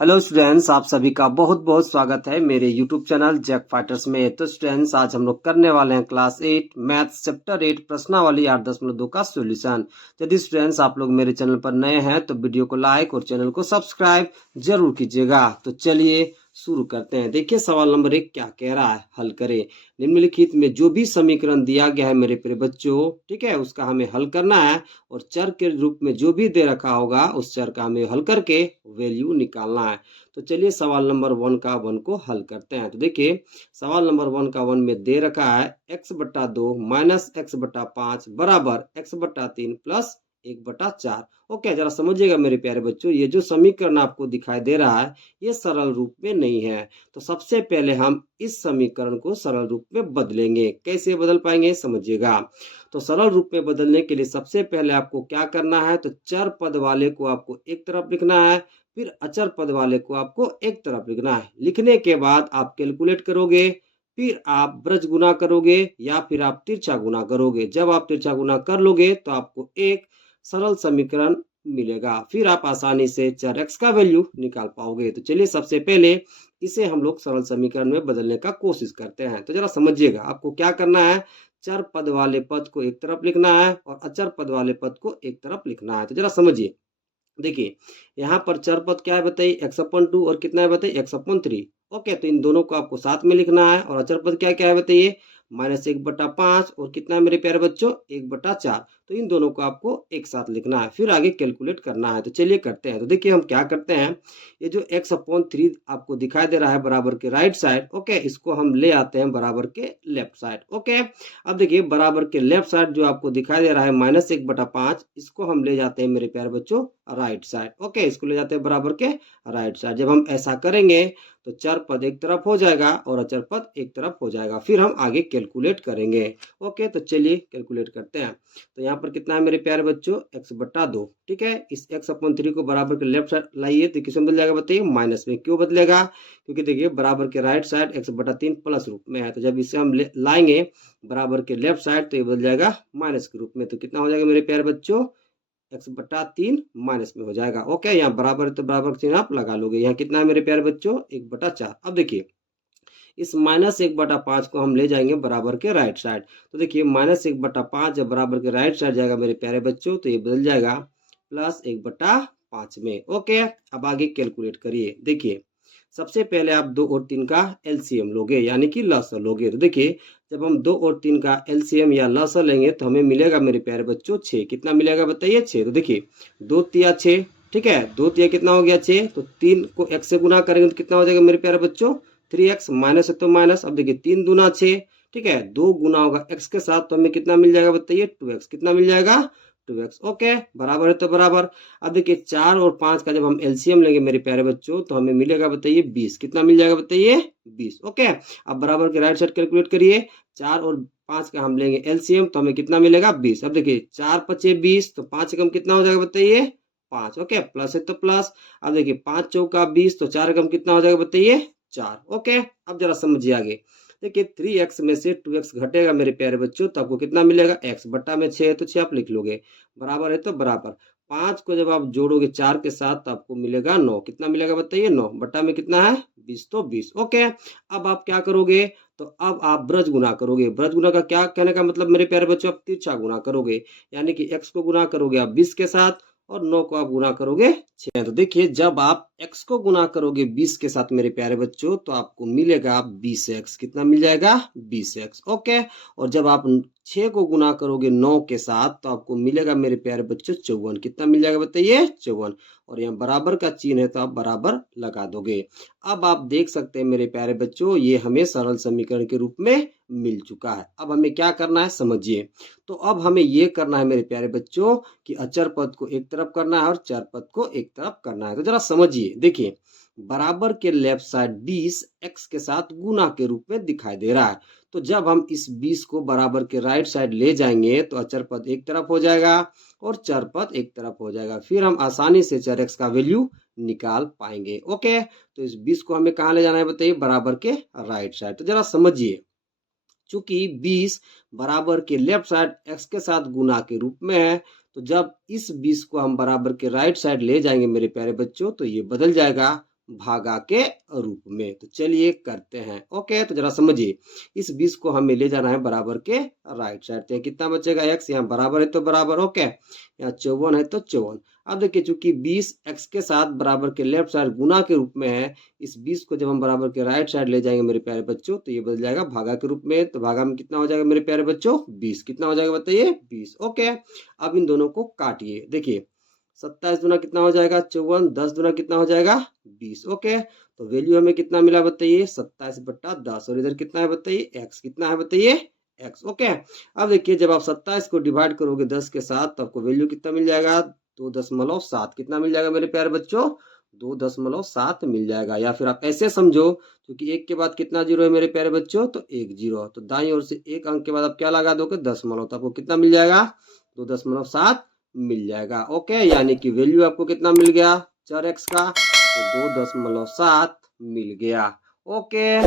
Hello students, आप सभी का बहुत बहुत स्वागत है मेरे यूट्यूब चैनल जैक फाइटर्स में। तो स्टूडेंट्स, आज हम लोग करने वाले हैं क्लास 8 मैथ्स चैप्टर 8 प्रश्नावली 8.2 का सॉल्यूशन। यदि स्टूडेंट्स आप लोग मेरे चैनल पर नए हैं तो वीडियो को लाइक और चैनल को सब्सक्राइब जरूर कीजिएगा। तो चलिए शुरू करते हैं। देखिए सवाल नंबर 1 क्या कह रहा है, हल करें। निम्नलिखित में जो भी समीकरण दिया गया है मेरे प्रिय बच्चों, ठीक है, उसका हमें हल करना है और चर के रूप में जो भी दे रखा होगा उस चर का हमें हल करके वैल्यू निकालना है। तो चलिए सवाल नंबर 1 का 1 को हल करते हैं। तो देखिए सवाल नंबर 1 का 1 में दे रखा है x/2 माइनस x/5 बराबर x/3 प्लस 1/4। ओके, जरा समझिएगा मेरे प्यारे बच्चों, ये जो समीकरण आपको दिखाई दे रहा है ये सरल रूप में नहीं है। तो सबसे पहले हम इस समीकरण को सरल रूप में बदलेंगे। कैसे बदल पाएंगे समझिएगा। तो सरल रूप में बदलने के लिए सबसे पहले आपको क्या करना है, तो चर पद वाले को आपको एक तरफ लिखना है, फिर अचर पद वाले को आपको एक तरफ लिखना है। लिखने के बाद आप कैलकुलेट करोगे, फिर आप ब्रज गुना करोगे या फिर आप तिरछा गुना करोगे। जब आप तिरछा गुना कर लोगे तो आपको एक सरल समीकरण मिलेगा, फिर आप आसानी से चर x का वैल्यू निकाल पाओगे। तो चलिए सबसे पहले इसे हम लोग सरल समीकरण में बदलने का कोशिश करते हैं। तो जरा समझिएगा, आपको क्या करना है, चर पद वाले पद को एक तरफ लिखना है और अचर पद वाले पद को एक तरफ लिखना है। तो जरा समझिए, देखिए यहाँ पर चर पद क्या है बताइए, x/2 और कितना है बताइए x/3। ओके, तो इन दोनों को आपको साथ में लिखना है। और अचर पद क्या क्या है बताइए, -1/5 और कितना है मेरे प्यारे बच्चों 1/4। तो इन दोनों को आपको एक साथ लिखना है, फिर आगे कैलकुलेट करना है। तो चलिए करते हैं। तो देखिए हम क्या करते हैं, ये जो x/3 आपको दिखाई दे रहा है बराबर के राइट साइड, ओके, इसको हम ले आते हैं बराबर के लेफ्ट साइड। ओके, अब देखिए बराबर के लेफ्ट साइड जो आपको दिखाई दे रहा है -1/5, इसको हम ले जाते हैं मेरे प्यारे बच्चों राइट साइड। ओके, इसको ले जाते हैं बराबर के राइट साइड। जब हम ऐसा करेंगे तो चर पद एक तरफ हो जाएगा और अचर पद एक तरफ हो जाएगा, फिर हम आगे कैलकुलेट करेंगे। ओके, तो चलिए कैलकुलेट करते हैं। तो यहाँ पर कितना है मेरे प्यारे बच्चों x/2, ठीक है। इस x/3 को बराबर के लेफ्ट साइड लाइए तो किस में बदल जाएगा बताइए, माइनस में। क्यों बदलेगा, क्योंकि देखिए बराबर के राइट साइड x/3 प्लस रूप में है, तो जब इसे हम लाएंगे बराबर के लेफ्ट साइड तो ये बदल जाएगा माइनस के रूप में। तो कितना हो जाएगा मेरे प्यारे बच्चों, x/3 माइनस में हो जाएगा। ओके, यहाँ बराबर है तो बराबर चिन्ह आप लगा लोगे। यहाँ कितना है मेरे प्यारे बच्चों 1/4। अब देखिए इस -1/5 को हम ले जाएंगे बराबर के राइट साइड। तो देखिए -1/5 जब बराबर के राइट साइड जाएगा मेरे प्यारे बच्चों तो ये बदल जाएगा +1/5 में। ओके, अब आगे कैलकुलेट करिए। देखिए सबसे पहले आप 2 और 3 का एलसीएम लोगे यानी कि लसाअ लोगे। तो देखिए जब हम 2 और 3 का एलसीएम या लसाअ लेंगे तो हमें मिलेगा मेरे प्यारे बच्चों 6। कितना मिलेगा बताइए 6। तो देखिए 2 तिया 6, ठीक है, 2 तिया कितना हो गया 6। तो 3 को x से गुना करेंगे तो कितना हो जाएगा मेरे प्यारे बच्चों 3x, माइनस है तो माइनस। अब देखिए 3 दूना 6, ठीक है, 2 गुना होगा x के साथ तो हमें कितना मिल जाएगा बताइए 2x। कितना मिल जाएगा 2x। ओके, बराबर है तो बराबर। अब देखिए 4 और 5 का जब हम एलसीएम लेंगे मेरे प्यारे बच्चों तो हमें मिलेगा बताइए 20। कितना मिल जाएगा बताइए 20। ओके, अब बराबर के राइट साइड कैलकुलेट करिए। 4 और 5 का हम लेंगे एलसीएम तो हमें कितना मिलेगा 20। अब देखिए 4 5 20, तो 5 कम कितना हो जाएगा बताइए 5। ओके, प्लस है तो प्लस। अब देखिए 5 चौका 20, तो 4 कम कितना हो जाएगा बताइए 4। ओके, अब जरा समझिए आगे। देखिए 3x में से 2x घटेगा मेरे प्यारे बच्चों तो आपको कितना मिलेगा, x बट्टा में 6 है तो 6 आप लिख लोगे, बराबर है तो बराबर। 5 को जब आप जोड़ोगे 4 के साथ तो आपको मिलेगा 9। कितना मिलेगा बताइए 9, बट्टा में कितना है 20, तो 20। ओके, अब आप क्या करोगे, तो अब आप ब्रज गुना करोगे। ब्रज गुना का क्या कहने का मतलब मेरे प्यारे बच्चों, आप तिरछा गुना करोगे, यानी कि x को गुना करोगे आप 20 के साथ और 9 को आप गुना करोगे 6। तो देखिए जब आप x को गुना करोगे 20 के साथ मेरे प्यारे बच्चों तो आपको मिलेगा 20x। कितना मिल जाएगा 20x। ओके, और जब आप 6 को गुना करोगे 9 के साथ तो आपको मिलेगा मेरे प्यारे बच्चों 54। कितना मिल जाएगा बताइए 54। और यहाँ बराबर का चिन्ह है तो आप बराबर लगा दोगे। अब आप देख सकते हैं मेरे प्यारे बच्चों ये हमें सरल समीकरण के रूप में मिल चुका है। अब हमें क्या करना है समझिए। तो अब हमें ये करना है मेरे प्यारे बच्चों कि अचर पद को एक तरफ करना है और चर पद को एक तरफ करना है। तो जरा समझिए, देखिए बराबर के लेफ्ट साइड 20 x के साथ गुना के रूप में दिखाई दे रहा है। तो जब हम इस 20 को बराबर के राइट साइड ले जाएंगे तो अचर पद एक तरफ हो जाएगा और चर पद एक तरफ हो जाएगा, फिर हम आसानी से चर x का वैल्यू निकाल पाएंगे। ओके, तो इस 20 को हमें कहाँ ले जाना है बताइए, बराबर के राइट साइड। तो जरा समझिए, चूंकि 20 बराबर के लेफ्ट साइड x के साथ गुना के रूप में है तो जब इस 20 को हम बराबर के राइट साइड ले जाएंगे मेरे प्यारे बच्चों तो ये बदल जाएगा भागा के रूप में। तो चलिए करते हैं। ओके, तो जरा समझिए, इस 20 को हमें ले जाना है बराबर के राइट साइड। तो कितना बचेगा, x यहाँ बराबर है तो बराबर, ओके, यहाँ 54 है तो 54। अब देखिए, चूंकि 20 x के साथ बराबर के लेफ्ट साइड गुना के रूप में है, इस 20 को जब हम बराबर के राइट साइड ले जाएंगे मेरे प्यारे बच्चों, तो ये बदल जाएगा भागा के रूप में। तो भागा में कितना हो जाएगा मेरे प्यारे बच्चों, 20। कितना हो जाएगा बताइए, 20। ओके, अब इन दोनों को काटिए। देखिए 27 दूना कितना हो जाएगा, 54, 10 दूना कितना हो जाएगा, 20। ओके, तो वैल्यू हमें कितना मिला बताइए, 27/10। और इधर कितना है बताइए, x कितना है बताइए, x। ओके, अब देखिए, जब आप 27 को डिवाइड करोगे 10 के साथ, तो आपको वैल्यू कितना मिल जाएगा, 2.7। कितना मिल जाएगा मेरे प्यारे बच्चों, 2.7 मिल जाएगा। या फिर आप ऐसे समझो, क्योंकि एक के बाद कितना जीरो है मेरे प्यारे बच्चों, तो एक जीरो। तो दाईं ओर से एक अंक के बाद आप क्या लगा दोगे, दशमलव, तो आपको कितना मिल जाएगा, 2.7 मिल जाएगा। ओके, यानी कि वैल्यू आपको कितना मिल गया चर x का, तो 2.7 मिल गया। ओके,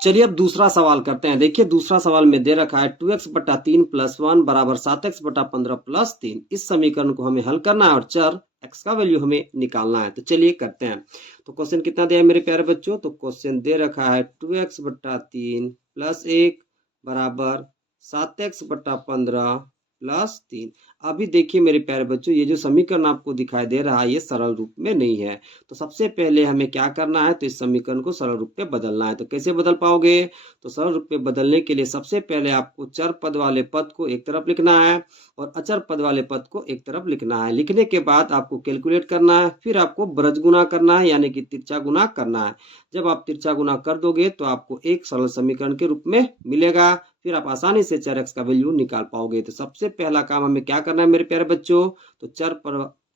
चलिए अब दूसरा सवाल करते हैं। देखिए दूसरा सवाल में दे रखा है 2x/3 + 1 बराबर 7x/15 + 3। इस समीकरण को हमें हल करना है और चर x का वैल्यू हमें निकालना है। तो चलिए करते हैं। तो क्वेश्चन कितना दिया है मेरे प्यारे बच्चों, तो क्वेश्चन दे रखा है 2x/3 + 1 बराबर 7x/15 + 3। अभी देखिए मेरे प्यारे बच्चों, ये जो समीकरण आपको दिखाई दे रहा है ये सरल रूप में नहीं है। तो सबसे पहले हमें क्या करना है, तो इस समीकरण को सरल रूप में बदलना है। तो कैसे बदल पाओगे, तो सरल रूप में बदलने के लिए सबसे पहले आपको चर पद वाले पद को एक तरफ लिखना है और अचर पद वाले पद को एक तरफ लिखना है। लिखने के बाद आपको कैलकुलेट करना है, फिर आपको ब्रज गुना करना है, यानी कि तिरछा गुना करना है। जब आप तिरछा गुना कर दोगे तो आपको एक सरल समीकरण के रूप में मिलेगा। फिर आप आसानी से चर x का वैल्यू निकाल पाओगे। तो सबसे पहला काम हमें क्या करना है मेरे प्यारे बच्चों, तो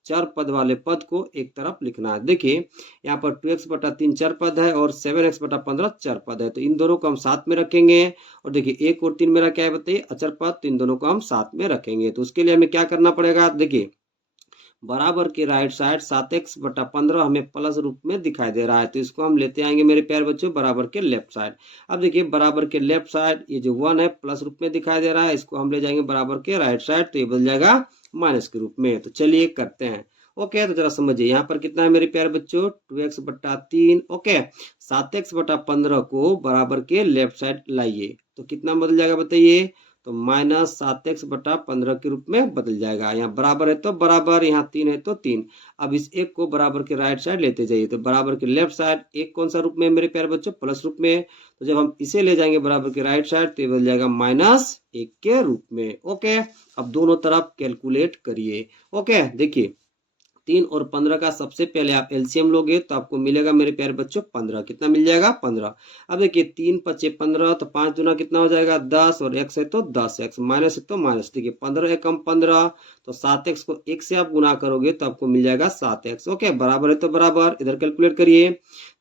चर पद वाले पद को एक तरफ लिखना है। देखिए यहाँ पर 2x/3 चर पद है और 7x/15 चर पद है। तो इन दोनों को हम साथ में रखेंगे। और देखिए 1 और 3 मेरा क्या है बताइए, अचर पद, तो इन दोनों को हम साथ में रखेंगे। तो उसके लिए हमें क्या करना पड़ेगा, देखिए बराबर के राइट साइड 7x/15 हमें प्लस रूप में दिखाई दे रहा है, तो इसको हम लेते आएंगे मेरे प्यारे बच्चों बराबर के लेफ्ट साइड। अब देखिए बराबर के लेफ्ट साइड ये जो 1 है प्लस रूप में दिखाई दे रहा है, इसको हम ले जाएंगे बराबर के राइट साइड, तो ये बदल जाएगा माइनस के रूप में। तो चलिए करते हैं। ओके, तो जरा समझिए यहाँ पर कितना है मेरे प्यारे बच्चों, 2x/3। ओके, 7x/15 को बराबर के लेफ्ट साइड लाइए, तो कितना बदल जाएगा बताइए, तो -7x/15 के रूप में बदल जाएगा। यहाँ बराबर है तो बराबर, यहाँ 3 है तो 3। अब इस एक को बराबर के राइट साइड लेते जाइए, तो बराबर के लेफ्ट साइड एक कौन सा रूप में मेरे प्यारे बच्चों, प्लस रूप में। तो जब हम इसे ले जाएंगे बराबर के राइट साइड, तो ये बदल जाएगा -1 के रूप में। ओके, अब दोनों तरफ कैलकुलेट करिए। ओके, देखिए 3 और 15 का सबसे पहले आप एलसीएम लोगे तो आपको मिलेगा मेरे प्यारे बच्चों 15। कितना मिल जाएगा, 15। अब देखिए 3 × 5 = 15, तो 5 दूना कितना हो जाएगा, 10, और x है तो 10x, माइनस है तो माइनस। देखिए 15 × 15, तो 7x को 1 से आप गुना करोगे तो आपको मिल जाएगा 7x। ओके, बराबर है तो बराबर, इधर कैलकुलेट करिए।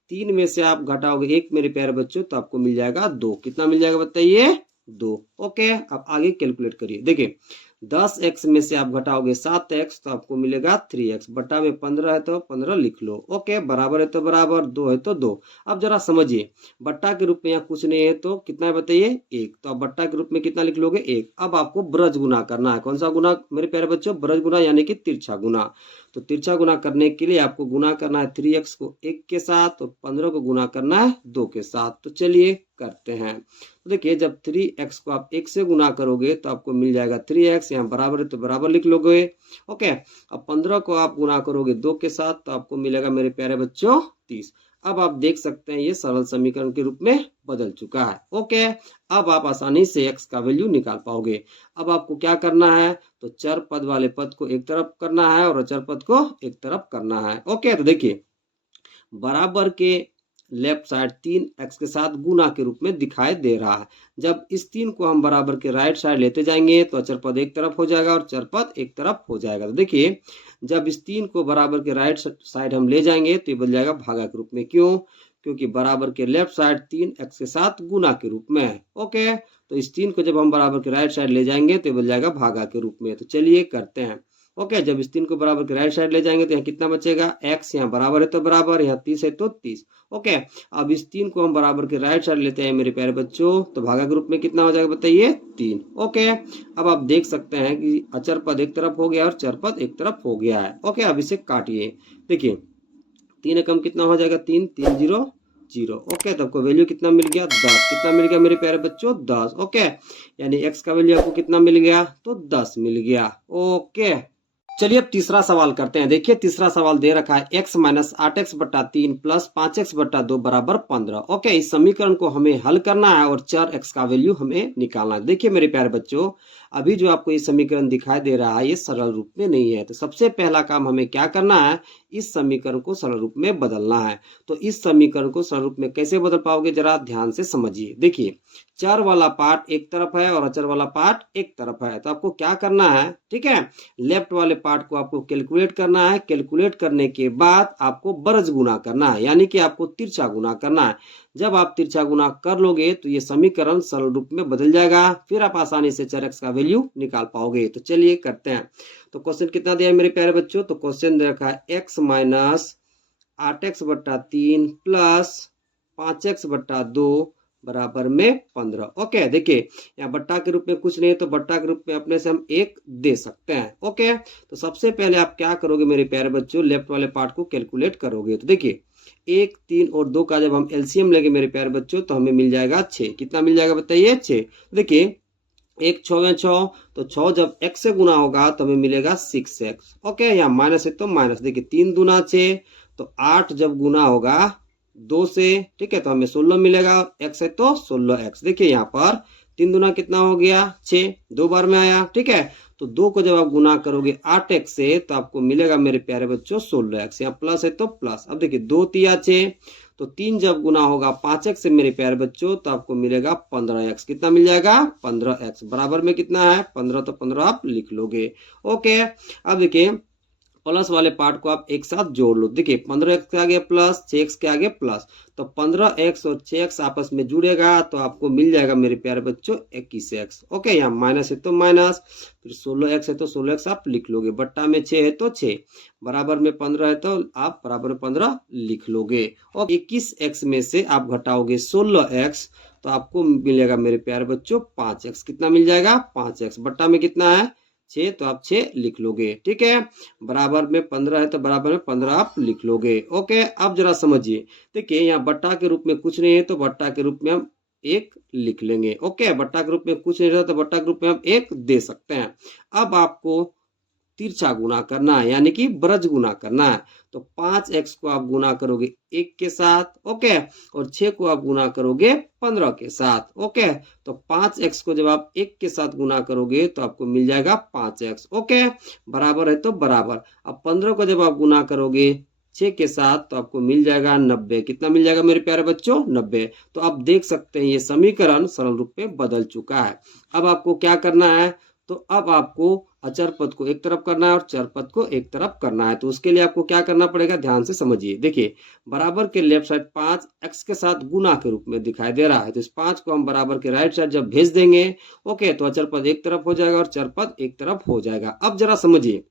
3 में से आप घटाओगे 1 मेरे प्यारे बच्चों, तो आपको मिल जाएगा 2। कितना मिल जाएगा बताइए, 2। ओके, अब आगे कैलकुलेट करिए। देखिए 10x में से आप घटाओगे 7x, तो आपको मिलेगा 3x। बटा में 15 है तो 15 लिख लो। ओके, बराबर है तो बराबर, 2 है तो 2। अब जरा समझिए, बट्टा के रूप में यहाँ कुछ नहीं है तो कितना है बताइए, 1। तो अब बट्टा के रूप में कितना लिख लोगे, 1। अब आपको ब्रज गुना करना है। कौन सा गुना मेरे प्यारे बच्चों, ब्रज गुना, यानी कि तिरछा गुना। तो तिरछा गुना करने के लिए आपको गुना करना है 3x को 1 के साथ, और 15 को गुना करना है 2 के साथ। तो चलिए करते हैं। तो देखिए जब 3x को आप 1 से गुना करोगे तो आपको मिल जाएगा 3x, यहाँ बराबर है तो बराबर लिख लोगे। ओके, अब 15 को आप गुना करोगे 2 के साथ, तो आपको मिलेगा मेरे प्यारे बच्चों 30। अब आप देख सकते हैं ये सरल समीकरण के रूप में बदल चुका है। ओके, अब आप आसानी से x का वैल्यू निकाल पाओगे। अब आपको क्या करना है, तो चर पद वाले पद को एक तरफ करना है और अचर पद को एक तरफ करना है। ओके, तो देखिए बराबर के लेफ्ट साइड 3x के साथ गुना के रूप में दिखाई दे रहा है। जब इस 3 को हम बराबर के राइट साइड लेते जाएंगे तो अचर पद एक तरफ हो जाएगा और चर पद एक तरफ हो जाएगा। तो देखिए जब इस 3 को बराबर के राइट साइड हम ले जाएंगे तो ये बन जाएगा भागा के रूप में। क्यों, क्योंकि बराबर के लेफ्ट साइड 3x के साथ गुना के रूप में है। ओके, तो इस 3 को जब हम बराबर के राइट साइड ले जाएंगे तो ये बन जाएगा भागा के रूप में। तो चलिए करते हैं। ओके, जब इस 3 को बराबर के राइट साइड ले जाएंगे तो यहाँ कितना बचेगा, x, यहाँ बराबर है तो बराबर, यहाँ 30 है तो 30। ओके, अब इस 3 को हम बराबर के राइट साइड लेते हैं मेरे प्यारे बच्चों, तो भागा के रूप में कितना हो जाएगा बताइए, 3। ओके, अब आप देख सकते हैं कि अचर पद एक तरफ हो गया और चर पद एक तरफ हो गया है। ओके, अब इसे काटिए। देखिए 3 एकम कितना हो जाएगा 3, 3 जीरो 0। ओके, तो आपको वैल्यू कितना मिल गया 10। कितना मिल गया मेरे प्यारे बच्चों 10। ओके, यानी x का वैल्यू आपको कितना मिल गया तो 10 मिल गया। ओके, चलिए अब तीसरा सवाल करते हैं। देखिए तीसरा सवाल दे रखा है x माइनस 8x बटा 3 प्लस 5x बटा 2 बराबर 15। ओके, इस समीकरण को हमें हल करना है और चर x का वैल्यू हमें निकालना है। देखिए मेरे प्यारे बच्चों, अभी जो आपको ये समीकरण दिखाई दे रहा है ये सरल रूप में नहीं है, तो सबसे पहला काम हमें क्या करना है, इस समीकरण को सरल रूप में बदलना है। तो इस समीकरण को सरल रूप में कैसे बदल पाओगे, जरा ध्यान से समझिए। देखिए चर वाला पार्ट एक तरफ है और अचर वाला पार्ट एक तरफ है, तो आपको क्या करना है, ठीक है, लेफ्ट वाले पार्ट को आपको कैलकुलेट करना है। कैलकुलेट करने के बाद आपको बरज गुना करना है, यानी कि आपको तिरछा गुना करना है। जब आप तिरछा गुना कर लोगे तो ये समीकरण सरल रूप में बदल जाएगा, फिर आप आसानी से चर x का वैल्यू निकाल पाओगे। तो चलिए करते हैं। तो क्वेश्चन कितना दिया है मेरे प्यारे बच्चों, तो क्वेश्चन दे रखा है x माइनस 8x बटा 3 प्लस 5x बटा 2 बराबर में 15। ओके, देखिए यहाँ बट्टा के रूप में कुछ नहीं है, तो बट्टा के रूप में अपने से हम एक दे सकते हैं। ओके, तो सबसे पहले आप क्या करोगे मेरे प्यारे बच्चों, लेफ्ट वाले पार्ट को कैलकुलेट करोगे। तो देखिए 1, 3 और 2 का जब हम एलसीएम लेंगे मेरे प्यारे बच्चों तो हमें मिल जाएगा 6। कितना मिल जाएगा बताइए 6। देखिए 1 6 में 6, तो 6 जब x से गुना होगा तो हमें मिलेगा 6x। ओके, यहाँ माइनस है तो माइनस, देखिए 3 दूना 6, तो 8 जब गुना होगा 2 से, ठीक है, तो हमें 16 मिलेगा। x है तो 16x। देखिए यहाँ पर 3 दूना कितना हो गया 6, 2 बार में आया, ठीक है। तो 2 को जब आप गुना करोगे 8x से तो आपको मिलेगा मेरे प्यारे बच्चों 16x। यहाँ प्लस है तो प्लस। अब देखिए 2 तिया 6, तो 3 जब गुना होगा 5x से मेरे प्यारे बच्चों तो आपको मिलेगा 15x। कितना मिल जाएगा 15x। बराबर में कितना है 15, तो 15 आप लिख लोगे। ओके, अब देखिए प्लस वाले पार्ट को आप एक साथ जोड़ लो। देखिए 15x के आगे प्लस, 6x के आगे प्लस, तो 15x और 6x आपस में जुड़ेगा तो आपको मिल जाएगा मेरे प्यारे बच्चों 21x। ओके, यहाँ माइनस है तो माइनस, फिर 16x है तो 16x आप लिख लोगे। बट्टा में 6 है तो 6, बराबर में 15 है तो आप बराबर में 15 लिख लोगे। और 21x में से आप घटाओगे 16x तो आपको मिलेगा मेरे प्यारे बच्चों 5x। कितना मिल जाएगा 5x। बट्टा में कितना है 6, तो आप 6 लिख लोगे, ठीक है। बराबर में 15 है तो बराबर में 15 आप लिख लोगे। ओके, अब जरा समझिए। देखिए यहाँ बट्टा के रूप में कुछ नहीं है तो बट्टा के रूप में हम 1 लिख लेंगे। ओके, बट्टा के रूप में कुछ नहीं रहता तो बट्टा के रूप में हम 1 दे सकते हैं। अब आपको तिरछा गुना करना है, यानी कि ब्रज गुना करना है। तो 5x को आप गुना करोगे 1 के साथ, ओके, और 6 को आप गुना करोगे 15 के साथ। ओके, तो 5x को जब आप 1 के साथ गुना करोगे तो आपको मिल जाएगा 5x। ओके, बराबर है तो बराबर। अब 15 को जब आप गुना करोगे 6 के साथ तो आपको मिल जाएगा 90। कितना मिल जाएगा मेरे प्यारे बच्चों 90। तो आप देख सकते हैं ये समीकरण सरल रूप में बदल चुका है। अब आपको क्या करना है, तो अब आपको अचर पद को एक तरफ करना है और चर पद को एक तरफ करना है। तो उसके लिए आपको क्या करना पड़ेगा, ध्यान से समझिए। देखिए बराबर के लेफ्ट साइड 5 x के साथ गुना के रूप में दिखाई दे रहा है, तो इस 5 को हम बराबर के राइट साइड जब भेज देंगे, ओके, तो अचर पद एक तरफ हो जाएगा और चर पद एक तरफ हो जाएगा। अब जरा समझिए,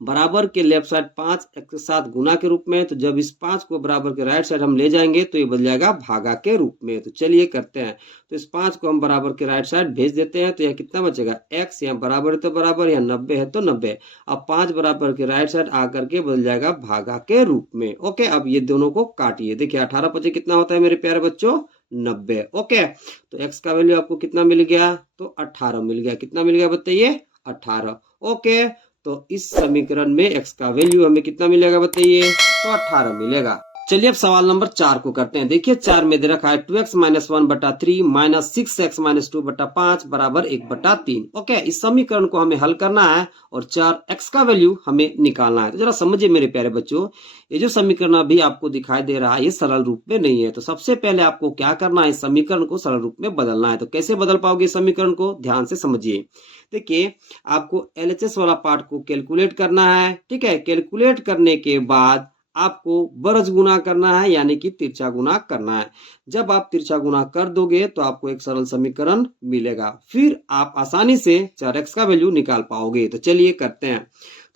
बराबर के लेफ्ट साइड 5 x के साथ गुना के रूप में, तो जब इस 5 को बराबर के राइट साइड हम ले जाएंगे तो ये बदल जाएगा भागा के रूप में। तो चलिए करते हैं। तो इस 5 को हम बराबर के राइट साइड भेज देते हैं, तो यह कितना बचेगा x, यहाँ बराबर है तो बराबर, यहाँ 90 है तो 90। अब 5 बराबर के राइट साइड आकर के बदल जाएगा भागा के रूप में। ओके, अब ये दोनों को काटिए। देखिए 18 पचे कितना होता है मेरे प्यारे बच्चों 90। ओके, तो x का वैल्यू आपको कितना मिल गया, तो 18 मिल गया। कितना मिल गया बताइए 18। ओके, तो इस समीकरण में x का वैल्यू हमें कितना मिलेगा बताइए, तो 18 मिलेगा। चलिए अब सवाल नंबर 4 को करते हैं। देखिए 4 में दे रखा है 2x माइनस 1 बटा 3 माइनस 6x माइनस 2 बटा 5 बराबर 1 बटा 3। ओके, इस समीकरण को हमें हल करना है और चर x का वैल्यू हमें निकालना है। तो जरा समझिए मेरे प्यारे बच्चों, ये जो समीकरण अभी आपको दिखाई दे रहा है ये सरल रूप में नहीं है। तो सबसे पहले आपको क्या करना है, इस समीकरण को सरल रूप में बदलना है। तो कैसे बदल पाओगे इस समीकरण को, ध्यान से समझिए। देखिए आपको LHS वाला पार्ट को कैलकुलेट करना है, ठीक है। कैलकुलेट करने के बाद आपको बरज गुना करना है, यानी कि तिरछा गुना करना है। जब आप तिरछा गुना कर दोगे तो आपको एक सरल समीकरण मिलेगा, फिर आप आसानी से चर x का वैल्यू निकाल पाओगे। तो चलिए करते हैं।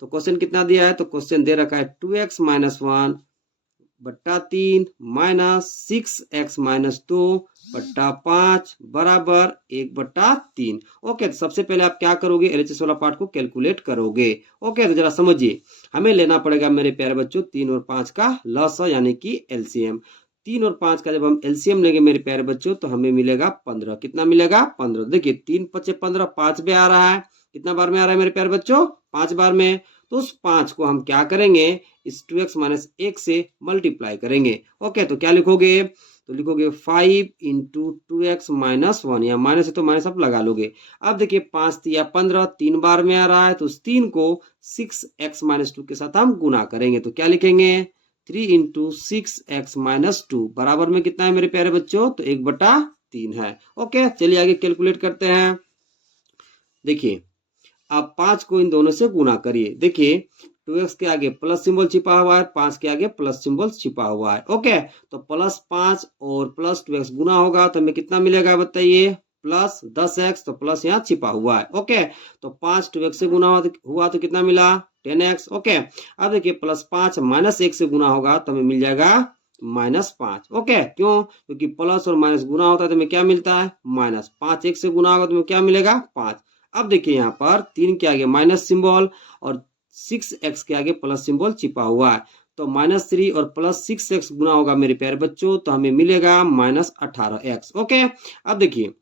तो क्वेश्चन कितना दिया है, तो क्वेश्चन दे रखा है 2x माइनस 1 बट्टा 3 माइनस 6x-2 बट्टा 5 बराबर 1/3। ओके, तो सबसे पहले आप क्या करोगे, एलएचएस वाला पार्ट को कैलकुलेट करोगे। ओके, तो जरा समझिए, हमें लेना पड़ेगा मेरे प्यारे बच्चों 3 और 5 का लसा यानी कि एलसीएम। 3 और 5 का जब हम एलसीएम लेंगे मेरे प्यारे बच्चों तो हमें मिलेगा 15। कितना मिलेगा? 15। देखिए 3 5 15, 5 में आ रहा है। कितना बार में आ रहा है मेरे प्यारे बच्चों? 5 बार में। तो उस 5 को हम क्या करेंगे, इस 2x माइनस 1 से मल्टीप्लाई करेंगे। ओके, तो क्या लिखोगे? तो लिखोगे 5 इंटू 2x माइनस 1, या माइनस है तो माइनस आप लगा लोगे। अब देखिए 5 या 15 3 बार में आ रहा है, तो उस 3 को 6x माइनस 2 के साथ हम गुना करेंगे। तो क्या लिखेंगे? 3 इंटू 6x माइनस 2 बराबर में कितना है मेरे प्यारे बच्चों? तो 1/3 है। ओके, चलिए आगे कैलकुलेट करते हैं। देखिए आप 5 को इन दोनों से गुना करिए। देखिए 2x के आगे प्लस सिंबल छिपा हुआ है, 5 के आगे प्लस सिंबल छिपा हुआ है। ओके, तो प्लस 5 और प्लस 2x गुना होगा तो हमें कितना मिलेगा बताइए? प्लस 10x, तो प्लस यहाँ छिपा हुआ है। ओके, तो 5 2x से गुना हुआ तो कितना मिला? 10x। ओके, अब देखिए प्लस 5 माइनस 1 से गुना होगा तो हमें मिल जाएगा -5। ओके, क्यों? क्योंकि प्लस और माइनस गुना होता है तो हमें क्या मिलता है? माइनस। 5 1 से गुना होगा तो हमें क्या मिलेगा? 5। अब देखिए यहाँ पर 3 के आगे माइनस सिंबल और 6x के आगे प्लस सिंबल छिपा हुआ है, तो -3 और प्लस 6x गुना होगा मेरे प्यारे बच्चों तो हमें मिलेगा -18x। ओके, अब देखिए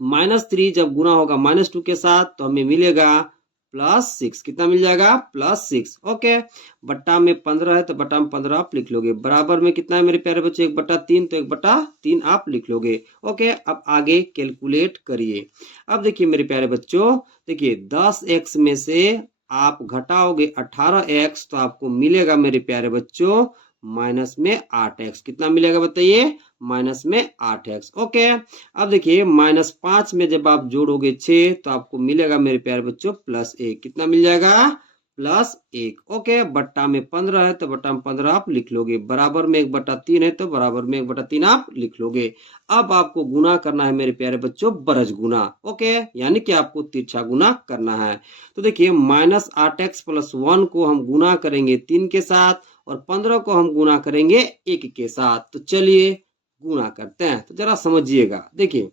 -3 जब गुना होगा -2 के साथ तो हमें मिलेगा +6। कितना मिल जाएगा? +6। ओके, बट्टा में 15 है तो बट्टा में 15 आप लिख लोगे। बराबर में कितना है मेरे प्यारे बच्चों? 1/3, तो 1/3 आप लिख लोगे। ओके, अब आगे कैलकुलेट करिए। अब देखिए मेरे प्यारे बच्चों, देखिए 10x में से आप घटाओगे 18x तो आपको मिलेगा मेरे प्यारे बच्चों माइनस में 8x। कितना मिलेगा बताइए? माइनस में 8x। ओके, अब देखिए -5 में जब आप जोड़ोगे 6 तो आपको मिलेगा मेरे प्यारे बच्चों +1। कितना मिल जाएगा? +1। ओके, बट्टा में 15 है तो बट्टा में 15 आप लिख लोगे। बराबर में 1/3 है तो बराबर में 1/3 आप लिख लोगे। अब आपको गुना करना है मेरे प्यारे बच्चों बरज गुना। ओके, यानी कि आपको तिरछा गुना करना है। तो देखिए -8x + 1 को हम गुना करेंगे 3 के साथ और 15 को हम गुना करेंगे 1 के साथ। तो चलिए गुना करते हैं, तो जरा समझिएगा। देखिए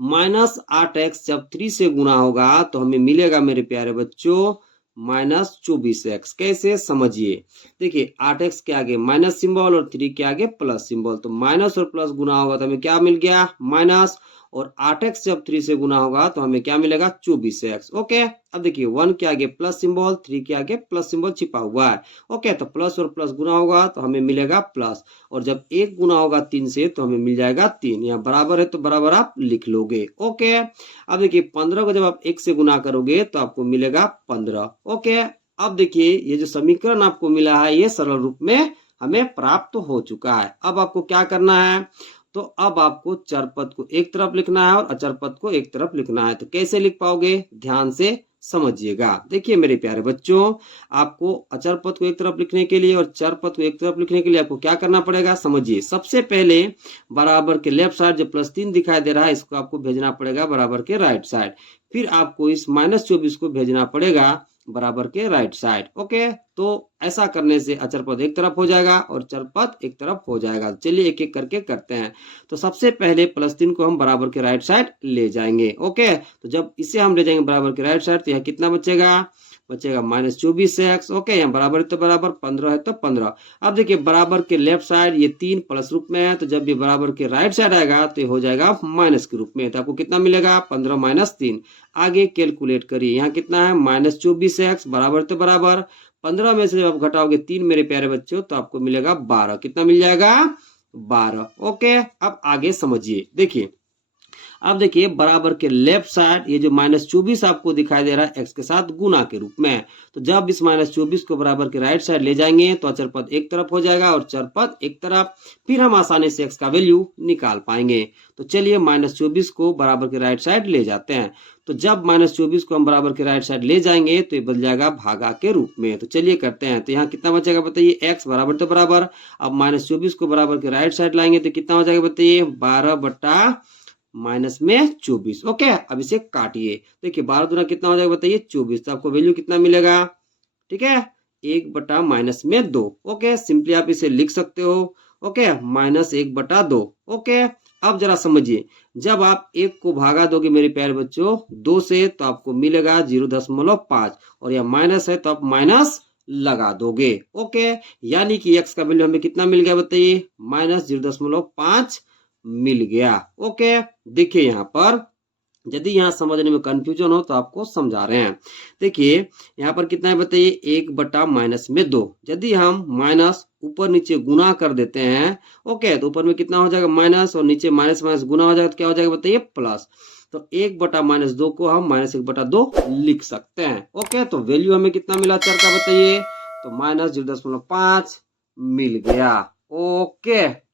-8x जब 3 से गुना होगा तो हमें मिलेगा मेरे प्यारे बच्चों -24x। कैसे? समझिए। देखिए 8x के आगे माइनस सिंबल और 3 के आगे प्लस सिंबल, तो माइनस और प्लस गुना होगा तो हमें क्या मिल गया? माइनस। और 8x जब 3 से गुना होगा तो हमें क्या मिलेगा? 24x। ओके, अब देखिए 1 के आगे प्लस सिंबल, 3 के आगे प्लस सिंबल छिपा हुआ है। ओके, तो प्लस और प्लस गुना होगा तो हमें मिलेगा प्लस, और जब 1 गुना होगा 3 से तो हमें मिल जाएगा 3। यहाँ बराबर है तो बराबर आप लिख लोगे। ओके, अब देखिए 15 को जब आप 1 से गुना करोगे तो आपको मिलेगा 15। ओके, अब देखिए ये जो समीकरण आपको मिला है ये सरल रूप में हमें प्राप्त हो चुका है। अब आपको क्या करना है? तो अब आपको चर पद को एक तरफ लिखना है और अचर पद को एक तरफ लिखना है। तो कैसे लिख पाओगे? ध्यान से समझिएगा। देखिए मेरे प्यारे बच्चों, आपको अचर पद को एक तरफ लिखने के लिए और चर पद को एक तरफ लिखने के लिए आपको क्या करना पड़ेगा? समझिए। सबसे पहले बराबर के लेफ्ट साइड जो +3 दिखाई दे रहा है इसको आपको भेजना पड़ेगा बराबर के राइट साइड। फिर आपको इस -24 को भेजना पड़ेगा बराबर के राइट साइड। ओके, तो ऐसा करने से अचर पद एक तरफ हो जाएगा और चर पद एक तरफ हो जाएगा। चलिए एक एक करके करते हैं। तो सबसे पहले +3 को हम बराबर के राइट साइड ले जाएंगे। ओके, तो जब इसे हम ले जाएंगे बराबर के राइट साइड तो यहाँ कितना बचेगा? बचेगा -24x। ओके, यहाँ बराबर है तो बराबर, 15 है तो 15। अब देखिए बराबर के लेफ्ट साइड ये 3 प्लस रूप में है, तो जब ये बराबर के राइट साइड आएगा तो ये हो जाएगा माइनस के रूप में। तो आपको कितना मिलेगा? 15 - 3। आगे कैलकुलेट करिए। यहाँ कितना है? -24x बराबर तो बराबर 15 में से जब आप घटाओगे 3 मेरे प्यारे बच्चों तो आपको मिलेगा 12। कितना मिल जाएगा? 12। ओके, अब आगे समझिए। देखिए अब देखिए बराबर के लेफ्ट साइड ये जो -24 आपको दिखाई दे रहा है x के साथ गुना के रूप में, तो जब इस -24 को बराबर के राइट साइड ले जाएंगे तो अचर पद एक तरफ हो जाएगा और चर पद एक तरफ। फिर हम आसानी से x का वैल्यू निकाल पाएंगे। तो चलिए -24 को बराबर के राइट साइड ले जाते हैं। तो जब -24 को हम बराबर के राइट साइड ले जाएंगे तो ये बदल जाएगा भागा के रूप में। तो चलिए करते हैं। तो यहाँ कितना बचेगा बताइए? x बराबर तो बराबर, अब -24 को बराबर के राइट साइड लाएंगे तो कितना हो जाएगा बताइए? 12 माइनस में 24। ओके, अब इसे काटिए। देखिए 12 दूना कितना हो जाएगा बताइए? 24। तो आपको वैल्यू कितना मिलेगा? ठीक है, 1/-2। ओके, सिंपली आप इसे लिख सकते हो। ओके, -1/2। ओके, अब जरा समझिए, जब आप 1 को भागा दोगे मेरे प्यारे बच्चों 2 से तो आपको मिलेगा 0.5, और यह माइनस है तो आप माइनस लगा दोगे। ओके, यानी कि x का वैल्यू हमें कितना मिल गया बताइए, -0.5 मिल गया। ओके, देखिए यहाँ पर यदि यहाँ समझने में कंफ्यूजन हो तो आपको समझा रहे हैं। देखिए यहाँ पर कितना है बताइए, 1/-2। यदि हम माइनस ऊपर नीचे गुना कर देते हैं, ओके, तो ऊपर में कितना हो जाएगा माइनस, और नीचे माइनस माइनस गुना हो जाएगा तो क्या हो जाएगा बताइए, प्लस। तो 1/-2 को हम -1/2 लिख सकते हैं। ओके, तो वैल्यू हमें कितना मिला चर का बताइए, तो -0.5 मिल गया। ओके,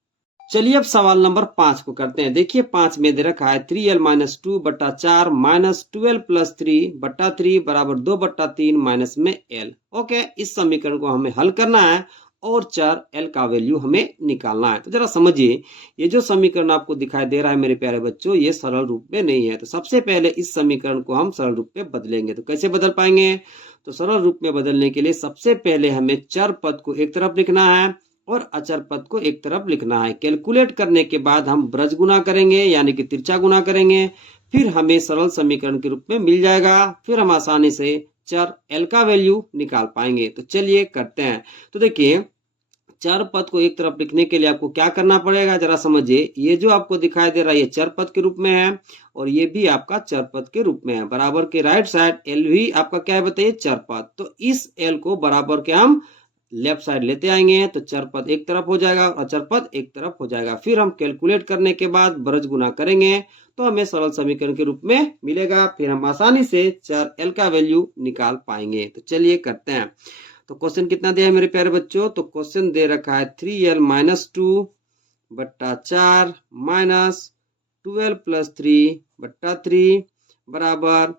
चलिए अब सवाल नंबर 5 को करते हैं। देखिए 5 में दे रखा है 3l-2/4 -12+3/3 बराबर 2/3 माइनस में l। ओके, इस समीकरण को हमें हल करना है और चर l का वैल्यू हमें निकालना है। तो जरा समझिए, ये जो समीकरण आपको दिखाई दे रहा है मेरे प्यारे बच्चों, ये सरल रूप में नहीं है। तो सबसे पहले इस समीकरण को हम सरल रूप में बदलेंगे। तो कैसे बदल पाएंगे, तो सरल रूप में बदलने के लिए सबसे पहले हमें चर पद को एक तरफ लिखना है और अचर पद को एक तरफ लिखना है। कैलकुलेट करने के बाद हम ब्रज गुना करेंगे, यानी कि तिरछा गुना करेंगे, फिर हमें सरल समीकरण के रूप में मिल जाएगा। फिर हम आसानी से चर l का वैल्यू निकाल पाएंगे। तो चलिए करते हैं। तो देखिए चर पद को एक तरफ लिखने के लिए आपको क्या करना पड़ेगा, जरा समझिए। ये जो आपको दिखाई दे रहा है ये चर पद के रूप में है, और ये भी आपका चर पद के रूप में है। बराबर के राइट साइड l भी आपका क्या है बताइए, चर पद। तो इस l को बराबर के हम लेफ्ट साइड लेते आएंगे, तो चर पद एक तरफ हो जाएगा और अचर पद एक तरफ हो जाएगा। फिर हम कैलकुलेट करने के बाद ब्रज गुना करेंगे तो हमें सरल समीकरण के रूप में मिलेगा। फिर हम आसानी से चर l का वैल्यू निकाल पाएंगे। तो चलिए करते हैं। तो क्वेश्चन कितना दिया है मेरे प्यारे बच्चों, तो क्वेश्चन दे रखा है 3l-2/4 -12+3/3 बराबर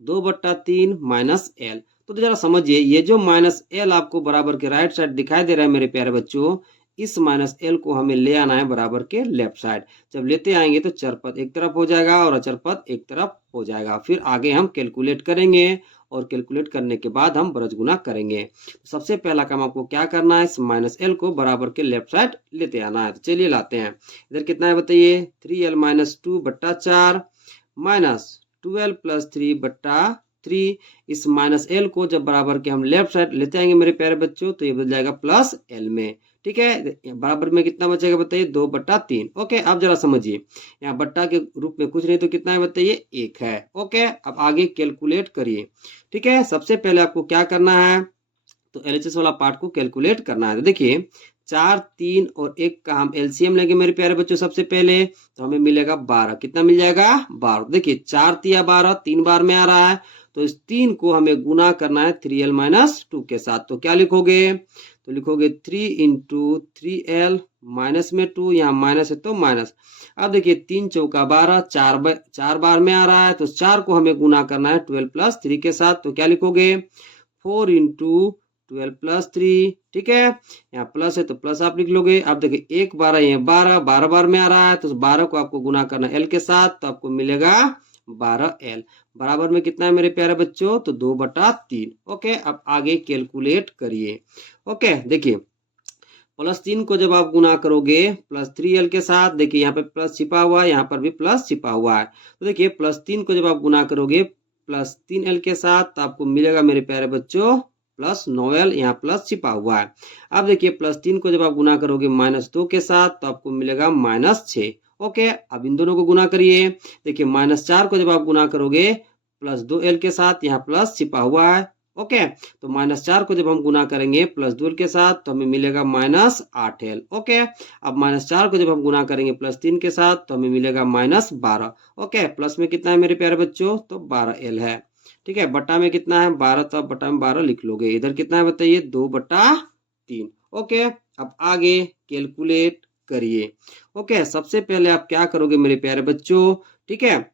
2/3 माइनस l। तो जरा समझिए, ये जो माइनस l आपको बराबर के राइट साइड दिखाई दे रहा है मेरे प्यारे बच्चों, इस माइनस l को हमें ले आना है बराबर के लेफ्ट साइड। जब लेते आएंगे तो चर पद एक तरफ हो जाएगा और अचर पद एक तरफ हो जाएगा। फिर आगे हम कैलकुलेट करेंगे और कैलकुलेट करने के बाद हम ब्रज गुना करेंगे। तो सबसे पहला काम आपको क्या करना है, इस माइनस l को बराबर के लेफ्ट साइड लेते आना है। तो चलिए लाते हैं। इधर कितना है बताइए, 3l-2/4 -12+3/3। इस माइनस l को जब बराबर के हम लेफ्ट साइड लेते आएंगे मेरे प्यारे बच्चों, तो ये बदल जाएगा प्लस l में। ठीक है, बराबर में कितना बचेगा बताइए, 2/3। ओके, अब जरा समझिए, यहाँ बट्टा के रूप में कुछ नहीं तो कितना है बताइए, 1 है। ओके, अब आगे कैलकुलेट करिए। ठीक है, सबसे पहले आपको क्या करना है, तो LHS वाला पार्ट को कैलकुलेट करना है। तो देखिए 4, 3 और 1 का हम एलसीएम लेंगे मेरे प्यारे बच्चों सबसे पहले, तो हमें मिलेगा 12। कितना मिल जाएगा, 12। देखिए 4 तिया 12 3 बार में आ रहा है, तो इस 3 को हमें गुना करना है 3l-2 के साथ। तो क्या लिखोगे, तो लिखोगे 3 × 3l माइनस में 2, यहाँ माइनस है तो माइनस। अब देखिए 3 चौका 12 4 बार में आ रहा है, तो 4 को हमें गुना करना है 12+3 के साथ। तो क्या लिखोगे, 4 × 12+3। ठीक है, यहाँ प्लस है तो प्लस आप लिख लोगे। अब देखिए 1 12 ये 12 बार में आ रहा है, तो 12 को आपको गुना करना है l के साथ, तो आपको मिलेगा 12l। बराबर में कितना है मेरे प्यारे बच्चों, तो 2/3। ओके, अब आगे कैलकुलेट करिए। ओके, देखिए +3 को जब आप गुना करोगे +3l के साथ, देखिए यहाँ पे प्लस छिपा हुआ है, यहाँ पर भी प्लस छिपा हुआ है। तो देखिए +3 को जब आप गुना करोगे +3l के साथ, तो आपको मिलेगा मेरे प्यारे बच्चों +9l, यहाँ प्लस छिपा हुआ है। अब देखिए +3 को जब आप गुना करोगे -2 के साथ, तो आपको मिलेगा -6। ओके, अब इन दोनों को गुना करिए। देखिए -4 को जब आप गुना करोगे +2l के साथ, यहाँ प्लस छिपा हुआ है। ओके, तो -4 को जब हम गुना करेंगे +2l के साथ, तो हमें मिलेगा -8l। ओके, अब -4 को जब हम गुना करेंगे +3 के साथ, तो हमें मिलेगा -12। ओके, प्लस में कितना है मेरे प्यारे बच्चों, तो 12l है। ठीक है, बटा में कितना है 12, तो आप बटा में 12 लिख लोगे। इधर कितना है बताइए, 2/3। ओके, अब आगे कैलकुलेट करिए। ओके, सबसे पहले आप क्या करोगे मेरे प्यारे बच्चों, ठीक है,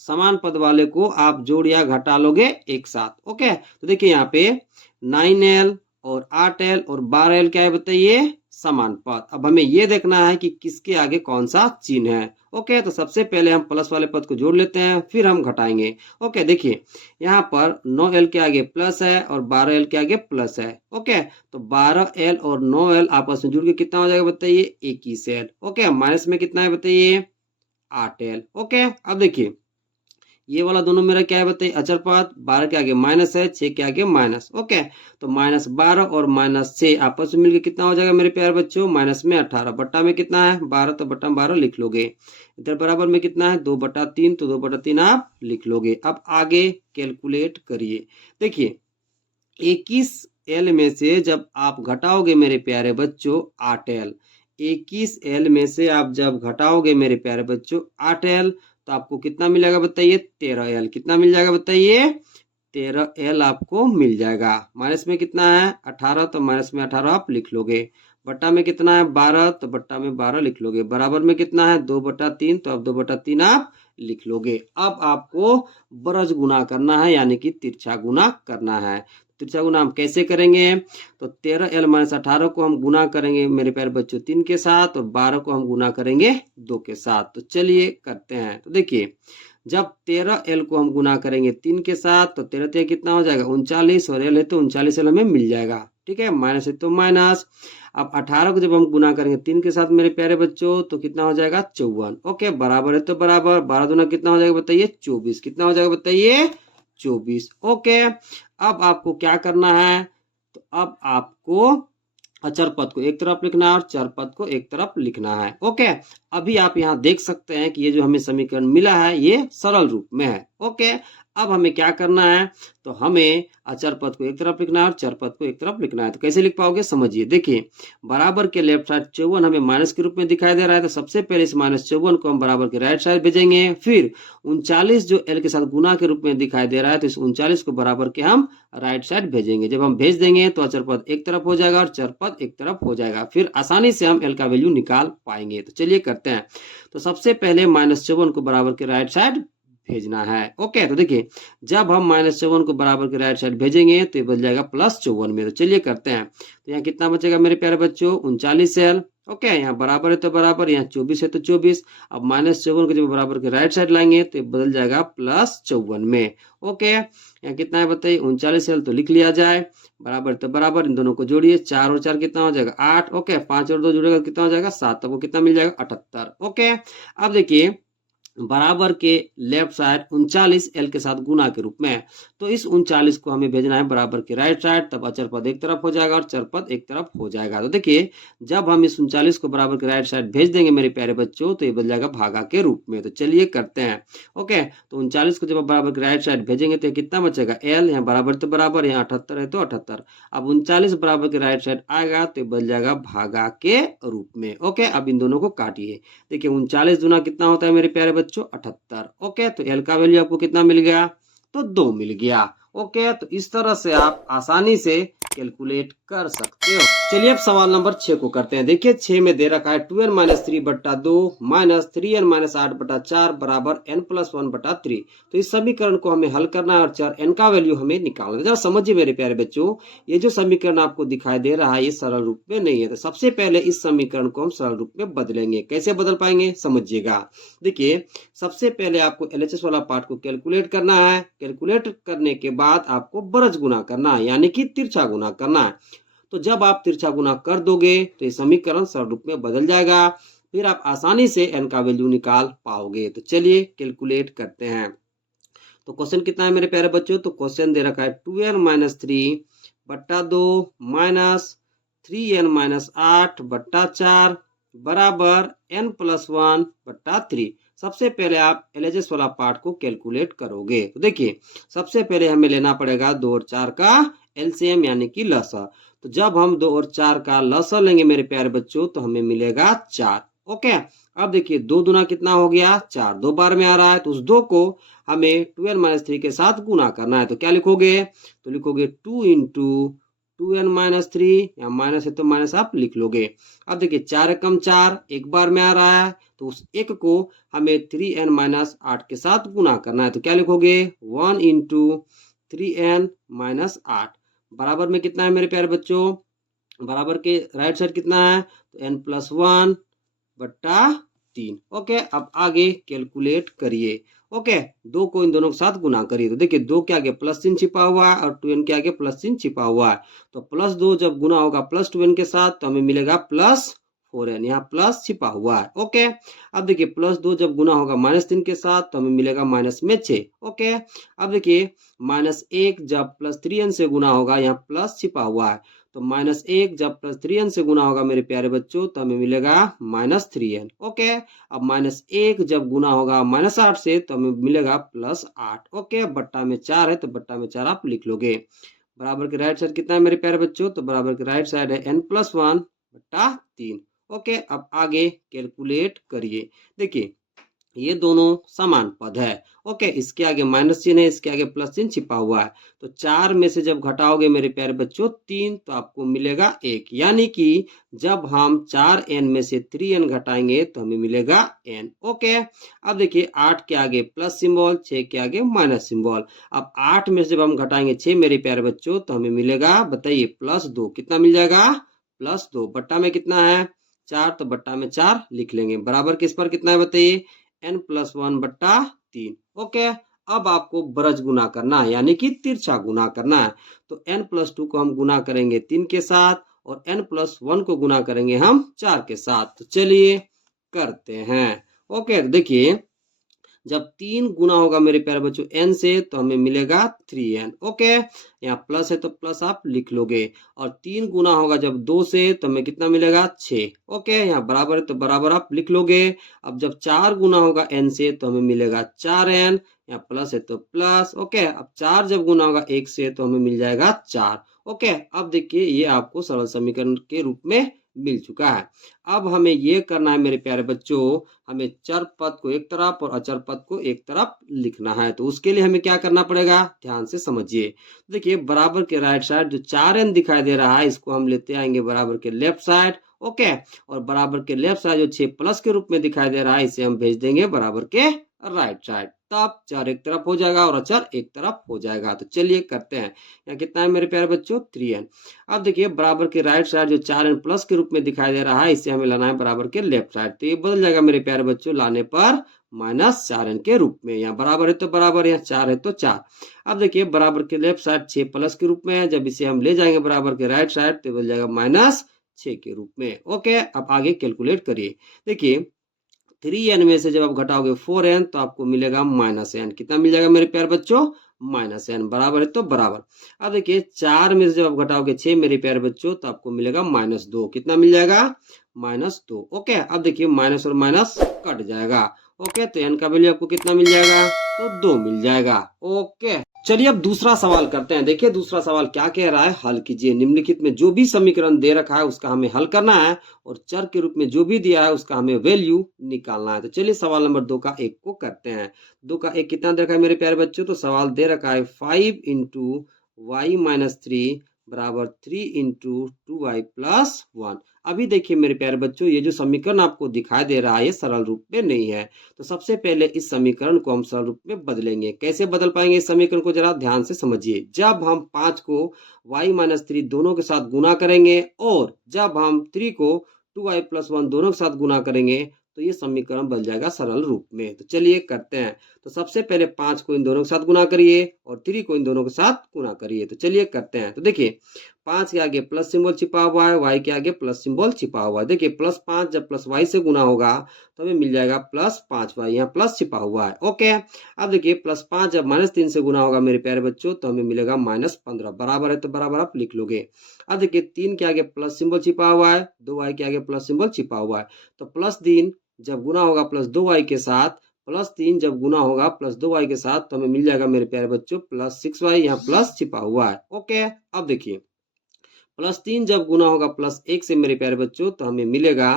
समान पद वाले को आप जोड़ या घटा लोगे एक साथ। ओके, तो देखिए यहाँ पे 9l और 8l और 12l क्या है बताइए, समान पद। अब हमें ये देखना है कि किसके आगे कौन सा चिन्ह है। ओके, तो सबसे पहले हम प्लस वाले पद को जोड़ लेते हैं, फिर हम घटाएंगे। ओके, देखिए यहाँ पर 9l के आगे प्लस है और 12l के आगे प्लस है। ओके, तो 12l और 9l आपस में जुड़ के कितना हो जाएगा बताइए, 21l। ओके, माइनस में कितना है बताइए, 8l। ओके, अब देखिए ये वाला दोनों मेरा क्या है बताइए, अचर पद। 12 के आगे माइनस है, 6 के आगे माइनस। ओके, तो -12 और -6 आपस में मिलकर कितना हो जाएगा मेरे प्यारे बच्चों, माइनस में 18। बट्टा में कितना है 12, तो बट्टा में 12 लिख लोगे। इधर बराबर में कितना है 2/3, तो 2/3 आप लिख लोगे। अब आगे कैलकुलेट करिए। देखिए 21l में से जब आप घटाओगे मेरे प्यारे बच्चों 8l, 21l में से आप जब घटाओगे मेरे प्यारे बच्चों 8l, तो आपको कितना मिलेगा बताइए, 13l। कितना मिल जाएगा बताइए, 13l आपको मिल जाएगा। माइनस में कितना है 18, तो माइनस में 18 आप लिख लोगे। बट्टा में कितना है 12, तो बट्टा में 12 लिख लोगे। बराबर में कितना है 2/3, तो अब 2/3 आप लिख लोगे। अब आपको बरज गुना करना है, यानी कि तिरछा गुना करना है। तिरछा गुना हम कैसे करेंगे, तो 13l - 18 को हम गुना करेंगे मेरे प्यारे बच्चों 3 के साथ, और 12 को हम गुना करेंगे 2 के साथ। तो चलिए करते हैं। तो देखिए जब 13l को हम गुना करेंगे 3 के साथ, तो 13 कितना हो जाएगा 39, और l है तो 39l हमें मिल जाएगा। ठीक है, माइनस है तो माइनस। अब 18 को जब हम गुना करेंगे 3 के साथ मेरे प्यारे बच्चों, तो कितना हो जाएगा 54। ओके, बराबर है तो बराबर, 12 दूना कितना हो जाएगा बताइए 24। कितना हो जाएगा बताइए 24। ओके, अब आपको क्या करना है, तो अब आपको अचर पद को एक तरफ लिखना है और चर पद को एक तरफ लिखना है। ओके, अभी आप यहाँ देख सकते हैं कि ये जो हमें समीकरण मिला है ये सरल रूप में है। ओके, अब हमें क्या करना है, तो हमें अचर पद को एक तरफ लिखना है और चर पद को एक तरफ लिखना है। तो कैसे लिख पाओगे समझिए। देखिए बराबर के लेफ्ट साइड 54 हमें माइनस के रूप में दिखाई दे रहा है, तो सबसे पहले इस -54 को हम बराबर के राइट साइड भेजेंगे। फिर 39 जो l के साथ गुना के रूप में दिखाई दे रहा है, तो इस 39 को बराबर के हम राइट साइड भेजेंगे। जब हम भेज देंगे तो अचर पद एक तरफ हो जाएगा और चर पद एक तरफ हो जाएगा। फिर आसानी से हम l का वैल्यू निकाल पाएंगे। तो चलिए करते हैं। तो सबसे पहले -54 को बराबर के राइट साइड भेजना है। ओके, तो देखिए जब हम -54 को बराबर के राइट साइड भेजेंगे तो ये बन जाएगा +54 में। तो चलिए करते हैं। तो यहाँ कितना बचेगा मेरे प्यारे बच्चों 39l। ओके, यहाँ बराबर है तो बराबर, यहाँ 24 है तो 24। अब -54 को जब बराबर के राइट साइड लाएंगे तो ये बदल जाएगा +54 में। ओके, यहाँ कितना है बताइए 39l, तो लिख लिया जाए। बराबर तो बराबर, इन दोनों को जोड़िए, 4 और 4 कितना हो जाएगा 8। ओके, 5 और 2 जुड़ेगा कितना हो जाएगा 7, तब वो कितना मिल जाएगा 78। ओके, अब देखिए बराबर के लेफ्ट साइड 39l के साथ गुना के रूप में, तो इस 39 को हमें भेजना है बराबर के राइट साइड, तब अचर पद एक तरफ हो जाएगा और चर पद एक तरफ हो जाएगा। तो देखिए जब हम इस 39 को बराबर के राइट साइड भेज देंगे मेरे प्यारे बच्चों, तो ये बन जाएगा भागा के रूप में। तो चलिए करते हैं। ओके, तो 39 को जब बराबर के राइट साइड भेजेंगे तो कितना बचेगा l, यहाँ बराबर तो बराबर, यहाँ 78 है तो 78। अब 39 बराबर के राइट साइड आएगा तो बन जाएगा भागा के रूप में। ओके, अब इन दोनों को काटिए। देखिए 39 दूना कितना होता है मेरे प्यारे बच्चों 78। ओके, तो l का वैल्यू आपको कितना मिल गया, तो 2 मिल गया। ओके, तो इस तरह से आप आसानी से कैलकुलेट कर सकते हो। चलिए अब सवाल नंबर 6 को करते हैं। देखिए 6 में दे रखा है 2n - 3/2 - 3n - 8/4 बराबर n+1/3। तो इस समीकरण को हमें हल करना है और चर n का वैल्यू हमें निकालना है। जरा समझिए मेरे प्यारे बच्चों, ये जो समीकरण आपको दिखाई दे रहा है ये सरल रूप में नहीं है। तो सबसे पहले इस समीकरण को हम सरल रूप में बदलेंगे। कैसे बदल पाएंगे समझिएगा। देखिए सबसे पहले आपको LHS वाला पार्ट को कैलकुलेट करना है। कैलकुलेट करने के बाद आपको बरज गुना करना है, यानी कि तिरछा गुना करना है। तो जब आप तिरछा गुना कर दोगे तो ये समीकरण सरल रूप में बदल जाएगा। फिर आप आसानी से n का वैल्यू निकाल पाओगे। तो चलिए कैलकुलेट करते हैं। तो क्वेश्चन कितना है मेरे प्यारे बच्चों, तो क्वेश्चन दे रखा है 2n - 3/2 - 3n - 8/4 बराबर n+1/3। सबसे पहले आप LHS वाला पार्ट को कैलकुलेट करोगे। तो देखिए सबसे पहले हमें लेना पड़ेगा 2 और 4 का LCM, यानी कि लसा। तो जब हम 2 और 4 का लसा लेंगे मेरे प्यारे बच्चों, तो हमें मिलेगा 4। ओके, अब देखिए 2 दूना कितना हो गया 4, 2 बार में आ रहा है, तो उस 2 को हमें 2n - 3 के साथ गुना करना है। तो क्या लिखोगे, तो लिखोगे 2 × 2n - 3, या माइनस है तो माइनस आप लिख लोगे। अब देखिए 4 एकम 4 एक बार में आ रहा है, तो उस एक को हमें 3n - 8 के साथ गुना करना है। तो क्या लिखोगे 1 × 3n - 8 बराबर में कितना है मेरे प्यारे बच्चों बराबर के राइट साइड कितना है, तो n+1 बट्टा 3। ओके, अब आगे कैलकुलेट करिए। ओके, दो को इन दोनों के साथ गुना करिए, तो देखिए दो के आगे प्लस चिन्ह छिपा हुआ है और 2n के आगे प्लस चिन्ह छिपा हुआ है, तो +2 जब गुना होगा +2n के साथ तो हमें मिलेगा +4n, यहाँ प्लस छिपा हुआ है। ओके, अब देखिए +2 जब गुना होगा -3 के साथ तो हमें मिलेगा -6। ओके, अब देखिए -1 जब +3n से गुना होगा, यहाँ प्लस छिपा हुआ है, तो -1 जब +3n से गुना होगा मेरे प्यारे बच्चों तो हमें मिलेगा -3n। ओके, अब -1 जब गुना होगा -8 से तो हमें मिलेगा +8। ओके, बट्टा में 4 है तो बट्टा में 4 आप लिख लोगे। बराबर के राइट साइड कितना है मेरे प्यारे बच्चों, तो बराबर के राइट साइड है n+1 बट्टा 3। ओके, अब आगे कैलकुलेट करिए। देखिए ये दोनों समान पद है। ओके, इसके आगे माइनस चिन्ह है, इसके आगे प्लस चिन्ह छिपा हुआ है, तो 4 में से जब घटाओगे मेरे प्यारे बच्चों 3 तो आपको मिलेगा 1, यानी कि जब हम 4n में से 3n घटाएंगे तो हमें मिलेगा n। ओके, अब देखिए 8 के आगे प्लस सिंबल, 6 के आगे माइनस सिंबल। अब 8 में से जब हम घटाएंगे 6 मेरे प्यारे बच्चों तो हमें मिलेगा, बताइए +2, कितना मिल जाएगा, +2 बट्टा में कितना है 4, तो बट्टा में 4 लिख लेंगे। बराबर किस पर कितना है बताइए, n+1 बट्टा 3। ओके, अब आपको ब्रज गुना करना है, यानी कि तिरछा गुना करना है, तो n+2 को हम गुना करेंगे 3 के साथ और n+1 को गुना करेंगे हम 4 के साथ। तो चलिए करते हैं। ओके, देखिए जब 3 गुना होगा मेरे प्यारे बच्चों n से तो हमें मिलेगा 3n। ओके, यहाँ प्लस है तो प्लस आप लिख लोगे, और 3 गुना होगा जब 2 से तो हमें कितना मिलेगा 6। ओके, यहाँ बराबर है तो बराबर आप लिख लोगे। अब जब 4 गुना होगा n से तो हमें मिलेगा 4n, यहाँ प्लस है तो प्लस। ओके, अब 4 जब गुना होगा 1 से तो हमें मिल जाएगा 4। ओके, अब देखिए ये आपको सरल समीकरण के रूप में मिल चुका है। अब हमें ये करना है मेरे प्यारे बच्चों, हमें चर पद को एक तरफ और अचर पद को एक तरफ लिखना है, तो उसके लिए हमें क्या करना पड़ेगा, ध्यान से समझिए। देखिए बराबर के राइट साइड जो 4n दिखाई दे रहा है इसको हम लेते आएंगे बराबर के लेफ्ट साइड। ओके, और बराबर के लेफ्ट साइड जो 6+ के रूप में दिखाई दे रहा है इसे हम भेज देंगे बराबर के राइट साइड, तब चर एक तरफ हो जाएगा और अचर एक तरफ हो जाएगा। तो चलिए करते हैं। यहाँ कितना है मेरे प्यारे बच्चों, 3n। अब देखिए बराबर के राइट साइड जो 4n+ के रूप में दिखाई दे रहा है इसे हमें लाना है बराबर के लेफ्ट साइड, तो ये बदल जाएगा मेरे प्यारे बच्चों लाने पर -4n के रूप में। यहाँ बराबर है तो बराबर, यहाँ 4 है तो 4। अब देखिए बराबर के लेफ्ट साइड 6+ के रूप में है, जब इसे हम ले जाएंगे बराबर के राइट साइड तो बदल जाएगा -6 के रूप में। ओके, अब आगे कैलकुलेट करिए। देखिए 3n में से जब आप घटाओगे 4n तो आपको मिलेगा -n, कितना मिल जाएगा मेरे प्यारे बच्चों, -n। बराबर है तो बराबर। अब देखिए 4 में से जब आप घटाओगे 6 मेरे प्यारे बच्चों तो आपको मिलेगा -2, कितना मिल जाएगा, -2। ओके, अब देखिए माइनस और माइनस कट जाएगा। ओके, तो n का वैल्यू आपको कितना मिल जाएगा, तो 2 मिल जाएगा। ओके, चलिए अब दूसरा सवाल करते हैं। देखिए दूसरा सवाल क्या कह रहा है, हल कीजिए। निम्नलिखित में जो भी समीकरण दे रखा है उसका हमें हल करना है और चर के रूप में जो भी दिया है उसका हमें वैल्यू निकालना है। तो चलिए सवाल नंबर 2 का 1 को करते हैं। 2 का 1 कितना दे रखा है मेरे प्यारे बच्चों, तो सवाल दे रखा है 5 × y-3 बराबर 3 × 2y + 1। अभी देखिए मेरे प्यारे बच्चों ये जो समीकरण आपको दिखाई दे रहा है ये सरल रूप में नहीं है, तो सबसे पहले इस समीकरण को हम सरल रूप में बदलेंगे। कैसे बदल पाएंगे इस समीकरण को, जरा ध्यान से समझिए। जब हम 5 को y-3 दोनों के साथ गुना करेंगे और जब हम 3 को 2y + 1 दोनों के साथ गुना करेंगे तो ये समीकरण बन जाएगा सरल रूप में। तो चलिए करते हैं। तो सबसे पहले 5 को इन दोनों के साथ गुना करिए और 3 को इन दोनों के साथ गुना करिए। तो चलिए करते हैं। तो देखिए 5 के आगे प्लस सिंबल छिपा हुआ है, y के आगे प्लस सिंबल छिपा हुआ है। देखिए +5 जब +y से गुना होगा तो हमें मिल जाएगा +5y, यहाँ प्लस छिपा हुआ है। ओके, अब देखिए +5 जब -3 से गुना होगा मेरे प्यारे बच्चों तो हमें मिलेगा -15। बराबर है तो बराबर आप लिख लोगे। अब देखिए 3 के आगे प्लस सिंबल छिपा हुआ है, 2y के आगे प्लस सिंबल छिपा हुआ है, तो +3 जब गुना होगा +2y के साथ, +3 जब गुना होगा +2y के साथ तो हमें मिल जाएगा मेरे प्यारे बच्चों +6y, यहाँ प्लस छिपा हुआ है। ओके, अब देखिए +3 जब गुना होगा +1 से मेरे प्यारे बच्चों तो हमें मिलेगा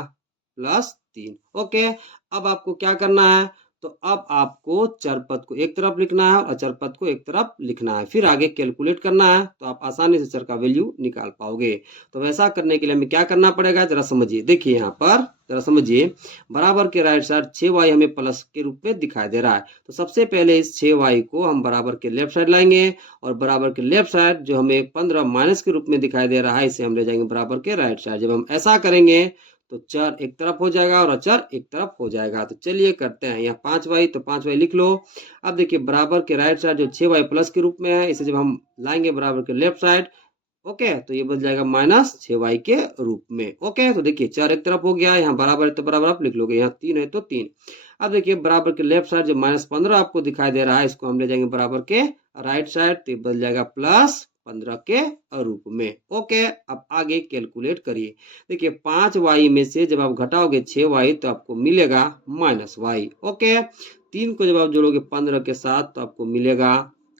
+3। ओके, अब आपको क्या करना है, तो अब आपको चर पद को एक तरफ लिखना है और अचर पद को एक तरफ लिखना है, फिर आगे कैलकुलेट करना है, तो आप आसानी से चर का वैल्यू निकाल पाओगे। तो वैसा करने के लिए हमें क्या करना पड़ेगा, जरा समझिए। देखिए यहाँ पर जरा समझिए, बराबर के राइट साइड 6y हमें प्लस के रूप में दिखाई दे रहा है, तो सबसे पहले इस 6y को हम बराबर के लेफ्ट साइड लाएंगे और बराबर के लेफ्ट साइड जो हमें 15 माइनस के रूप में दिखाई दे रहा है, इसे हम ले जाएंगे बराबर के राइट साइड। जब हम ऐसा करेंगे तो चर एक तरफ हो जाएगा और अचर एक तरफ हो जाएगा। तो चलिए करते हैं, यहाँ 5y, तो 5y लिख लो। अब देखिए बराबर के राइट साइड जो 6y प्लस के रूप में है, इसे जब हम लाएंगे बराबर के लेफ्ट साइड, ओके, तो ये बन जाएगा माइनस 6y के रूप में। ओके, तो देखिए चार एक तरफ हो गया, यहाँ बराबर है तो बराबर आप लिख लोगे, यहाँ 3 है तो 3। अब देखिए बराबर के लेफ्ट साइड जो -15 आपको दिखाई दे रहा है, इसको हम ले जाएंगे बराबर के राइट साइड, तो ये बन जाएगा +15 के रूप में। ओके, अब आगे कैलकुलेट करिए। देखिए 5y में से जब आप घटाओगे 6y तो आपको मिलेगा -y। ओके, 3 को जब आप जोड़ोगे 15 के साथ तो आपको मिलेगा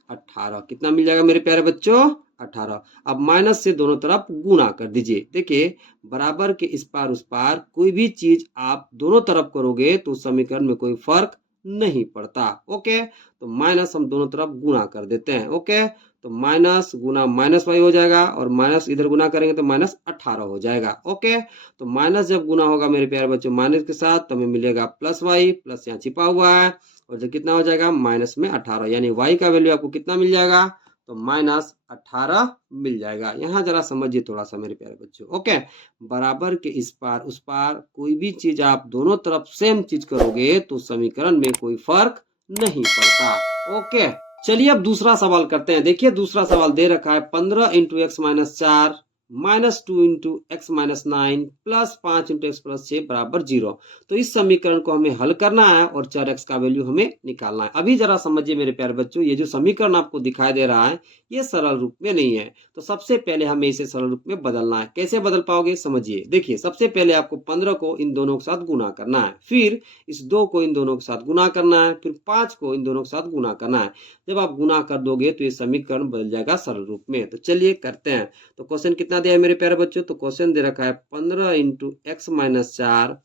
18। कितना मिल जाएगा मेरे प्यारे बच्चों, 18। अब माइनस से दोनों तरफ गुना कर दीजिए। देखिए बराबर के इस पार उस पार कोई भी चीज आप दोनों तरफ करोगे तो समीकरण में कोई फर्क नहीं पड़ता। ओके, तो माइनस हम दोनों तरफ गुना कर देते हैं। ओके, तो माइनस गुना -y हो जाएगा और माइनस इधर गुना करेंगे तो -18 हो जाएगा। ओके, तो माइनस जब गुना होगा मेरे प्यारे बच्चों माइनस के साथ, तो हमें मिलेगा +y, प्लस यहाँ छिपा हुआ है और जो कितना हो जाएगा माइनस में 18, यानी y का वैल्यू आपको कितना मिल जाएगा, तो -18 मिल जाएगा। यहाँ जरा समझिए थोड़ा सा मेरे प्यारे बच्चों। ओके, बराबर के इस पार उस पार कोई भी चीज आप दोनों तरफ सेम चीज करोगे तो समीकरण में कोई फर्क नहीं पड़ता। ओके, चलिए अब दूसरा सवाल करते हैं। देखिए दूसरा सवाल दे रखा है 15 × x - 4 -2 × x - 9 प्लस 5 × x + 6 बराबर 0। तो इस समीकरण को हमें हल करना है और चर x का वैल्यू हमें निकालना है। अभी जरा समझिए मेरे प्यारे बच्चों, ये जो समीकरण आपको दिखाई दे रहा है ये सरल रूप में नहीं है, तो सबसे पहले हमें इसे सरल रूप में बदलना है। कैसे बदल पाओगे समझिए। देखिए सबसे पहले आपको 15 को इन दोनों के साथ गुना करना है, फिर इस 2 को इन दोनों के साथ गुना करना है, फिर 5 को इन दोनों के साथ गुना करना है। जब आप गुना कर दोगे तो ये समीकरण बदल जाएगा सरल रूप में। तो चलिए करते हैं। तो क्वेश्चन कितना दिया है मेरे प्यारे बच्चों, तो क्वेश्चन दे रखा है 15 × x - 4,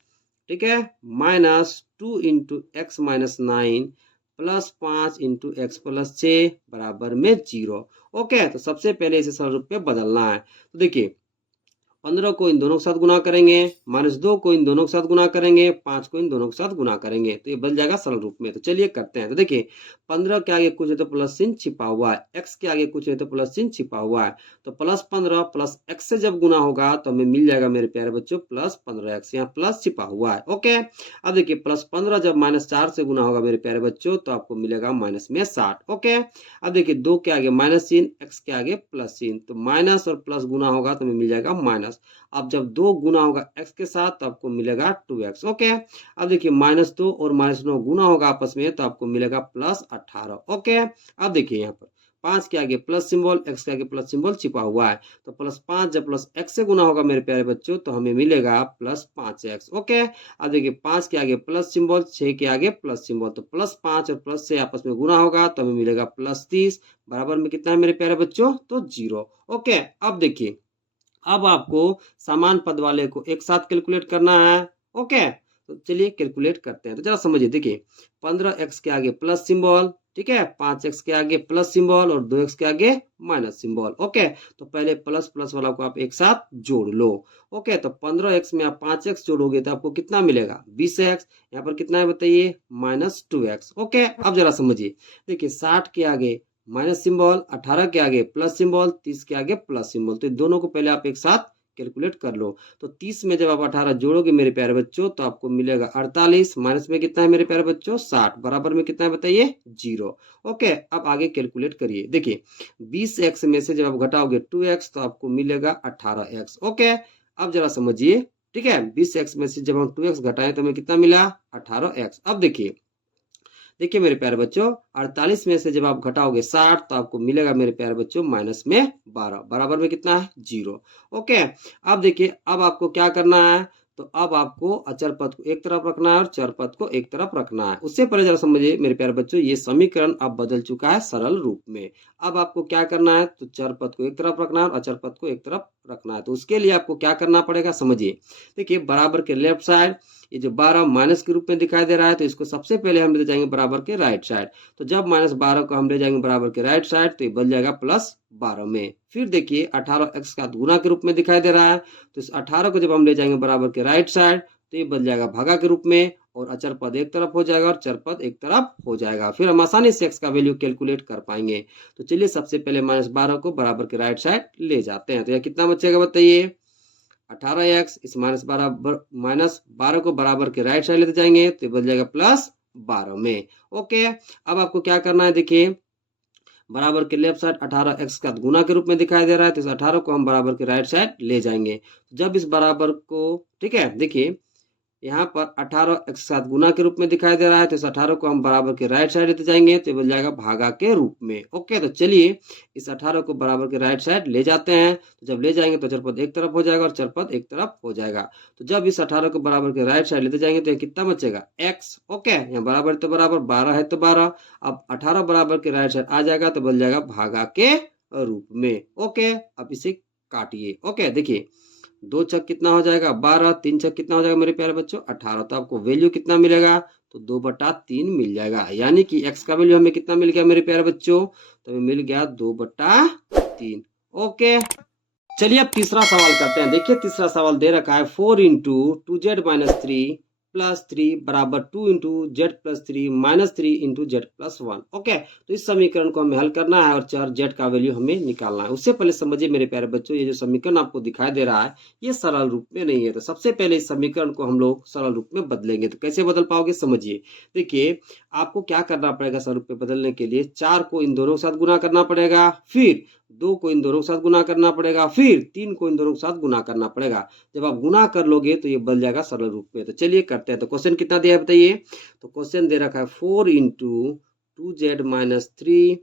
ठीक है, -2 × x - 9 प्लस 5 × x + 6 बराबर में 0। ओके, तो सबसे पहले इसे सरल रूप में बदलना है। तो देखिए 15 को इन दोनों के साथ गुना करेंगे, -2 को इन दोनों के साथ गुना करेंगे, 5 को इन दोनों के साथ गुना करेंगे, तो ये बन जाएगा सरल रूप में। तो चलिए करते हैं। तो देखिए 15 के आगे कुछ है तो प्लस चिन्ह छिपा हुआ है, x के आगे कुछ है तो प्लस चिन्ह छिपा हुआ है, तो +15 प्लस x से जब गुना होगा तो हमें मिल जाएगा मेरे प्यारे बच्चों +15x, यहाँ प्लस छिपा हुआ है। ओके, अब देखिए +15 जब -4 से गुना होगा मेरे प्यारे बच्चों तो आपको मिलेगा माइनस में 60। ओके, अब देखिए 2 के आगे माइनस चिन्ह, x के आगे प्लस चिन्ह, तो माइनस और प्लस गुना होगा तो हमें मिल जाएगा माइनस। अब जब 2 गुना होगा x के साथ तो आपको मिलेगा 2x। ओके, अब देखिए -2 और -9 गुना होगा आपस में तो आपको मिलेगा +18। ओके, अब देखिए यहाँ पर 5 के आगे प्लस सिंबल, x के आगे प्लस सिंबल छिपा हुआ है, तो +5 जब +x से गुना होगा मेरे प्यारे बच्चों तो हमें मिलेगा +5x। ओके, अब देखिए 5 के आगे प्लस सिंबल, 6 के आगे प्लस सिंबल, तो +5 और प्लस से आपस में गुना होगा तो हमें मिलेगा +30 बराबर में कितना है मेरे प्यारे बच्चों, तो 0। ओके, अब देखिए अब आपको समान पद वाले को एक साथ कैलकुलेट करना है। ओके, तो चलिए कैलकुलेट करते हैं। तो जरा समझिए, देखिए 15x के आगे प्लस सिंबल, ठीक है, 5x के आगे प्लस सिंबल और 2x के आगे माइनस सिंबल। ओके, तो पहले प्लस प्लस वाला को आप एक साथ जोड़ लो। ओके, तो 15x में आप 5x जोड़ोगे तो आपको कितना मिलेगा 20x, यहाँ पर कितना है बताइए -2x। ओके, अब जरा समझिए, देखिए 60 के आगे माइनस सिंबल, 18 के आगे प्लस सिंबल, 30 के आगे प्लस सिंबल, तो दोनों को पहले आप एक साथ कैलकुलेट कर लो। तो 30 में जब आप 18 जोड़ोगे मेरे प्यारे बच्चों तो आपको मिलेगा 48, माइनस में कितना है मेरे प्यारे बच्चों 60, बराबर में कितना है बताइए 0। ओके, अब आगे कैलकुलेट करिए। देखिए 20x में से जब आप घटाओगे 2x तो आपको मिलेगा 18x। ओके, अब जरा समझिए, ठीक है, 20x में से जब हम 2x घटाएं तो हमें कितना मिला 18x। अब देखिए मेरे प्यारे बच्चों 48 में से जब आप घटाओगे 60 तो आपको मिलेगा मेरे प्यारे बच्चों माइनस में 12 बराबर में कितना है 0। ओके, अब देखिए अब आपको क्या करना है, तो अब आपको अचर पद को एक तरफ रखना है और चर पद को एक तरफ रखना है। उससे पहले जरा समझिए मेरे प्यारे बच्चों, ये समीकरण अब बदल चुका है सरल रूप में। अब आपको क्या करना है, तो चर पद को एक तरफ रखना है और अचर पद को एक तरफ रखना है। तो उसके लिए आपको क्या करना पड़ेगा, समझिए। देखिए बराबर के लेफ्ट साइड ये जो 12 माइनस के रूप में दिखाई दे रहा है, तो इसको सबसे पहले हम ले जाएंगे बराबर के राइट साइड। तो जब -12 को हम ले जाएंगे बराबर के राइट साइड तो ये बन जाएगा +12 में। फिर देखिए 18x का गुना के रूप में दिखाई दे रहा है, तो इस 18 को जब हम ले जाएंगे बराबर के राइट साइड तो ये बन जाएगा भागा के रूप में, और अचर पद एक तरफ हो जाएगा और चर पद एक तरफ हो जाएगा। फिर हम आसानी से x का वैल्यू कैलकुलेट कर पाएंगे। तो चलिए सबसे पहले -12 को बराबर के राइट साइड ले जाते हैं। तो यह कितना बचेगा बताइए, 18x। इस -12 को बराबर के राइट साइड लेते जाएंगे तो बन जाएगा +12 में। ओके, अब आपको क्या करना है, देखिए बराबर के लेफ्ट साइड 18x का गुना के रूप में दिखाई दे रहा है, तो इस 18 को हम बराबर के राइट साइड ले जाएंगे। जब इस बराबर को, ठीक है, देखिए यहाँ पर 18x के साथ गुना के रूप में दिखाई दे रहा है, तो इस 18 को हम बराबर के राइट साइड लेते जाएंगे तो बन जाएगा भागा के रूप में। ओके, तो चलिए इस 18 को बराबर के राइट साइड ले जाते हैं। तो जब ले जाएंगे तो चरपद एक तरफ हो जाएगा और चरपद एक तरफ हो जाएगा। तो जब इस 18 को बराबर के राइट साइड लेते जाएंगे तो ये कितना बचेगा, x। ओके, यहाँ बराबर तो बराबर, 12 है तो 12। अब 18 बराबर के राइट साइड आ जाएगा तो बन जाएगा भागा के रूप में। ओके, अब इसे काटिए। ओके, देखिए 2 छक कितना हो जाएगा 12, 3 छक कितना हो जाएगा मेरे प्यारे बच्चों 18। तो आपको वैल्यू कितना मिलेगा, तो 2/3 मिल जाएगा। यानी कि x का वैल्यू हमें कितना मिल गया मेरे प्यारे बच्चों, तो हमें मिल गया 2/3। ओके, चलिए अब तीसरा सवाल करते हैं। देखिए तीसरा सवाल दे रखा है 4 इंटू 2z-3 प्लस 3 बराबर 2 into Z plus 3 minus 3 into Z plus 1। Okay, तो इस समीकरण को हमें हल करना है और चर जेड का वैल्यू हमें निकालना है। उससे पहले समझिए मेरे प्यारे बच्चों, ये जो समीकरण आपको दिखाई दे रहा है ये सरल रूप में नहीं है। तो सबसे पहले इस समीकरण को हम लोग सरल रूप में बदलेंगे। तो कैसे बदल पाओगे, समझिए। देखिए आपको क्या करना पड़ेगा सरल रूप में बदलने के लिए, 4 को इन दोनों के साथ गुना करना पड़ेगा, फिर 2 को इन दोनों के साथ गुना करना पड़ेगा, फिर 3 को इन दोनों के साथ गुना करना पड़ेगा। जब आप गुना कर लोगे तो ये बन जाएगा सरल रूप में। तो चलिए करते हैं। तो क्वेश्चन कितना दिया है बताइए, तो क्वेश्चन दे रखा है 4 इंटू 2z-3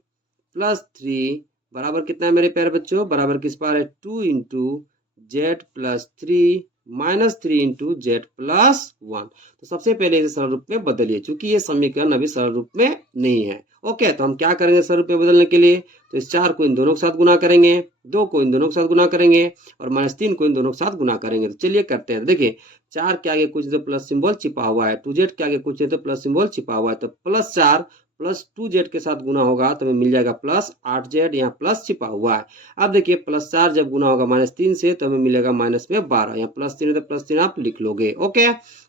प्लस 3 बराबर कितना है मेरे प्यारे बच्चों, बराबर किस पार है 2 into Z plus 3 minus 3 into Z plus 1। तो सबसे पहले इसे सरल रूप में बदलिए, चूंकि ये समीकरण अभी सरल रूप में नहीं है। ओके, तो हम क्या करेंगे सरल रूप में बदलने के लिए, तो इस 4 को इन दोनों के साथ गुना करेंगे, 2 को इन दोनों के साथ गुना करेंगे और -3 को इन दोनों के साथ गुना करेंगे। तो चलिए करते हैं। देखिए 4 के आगे कुछ तो प्लस सिंबल छिपा हुआ है, 2z के आगे कुछ तो प्लस सिंबल छिपा हुआ है, तो +4 प्लस 2z के साथ गुना होगा तो हमें मिल जाएगा +8z, यहाँ प्लस छिपा हुआ है। अब देखिए +4 जब गुना होगा -3 से तो हमें मिलेगा -12, यहाँ +3 है तो +3 आप लिख लोगे। ओके,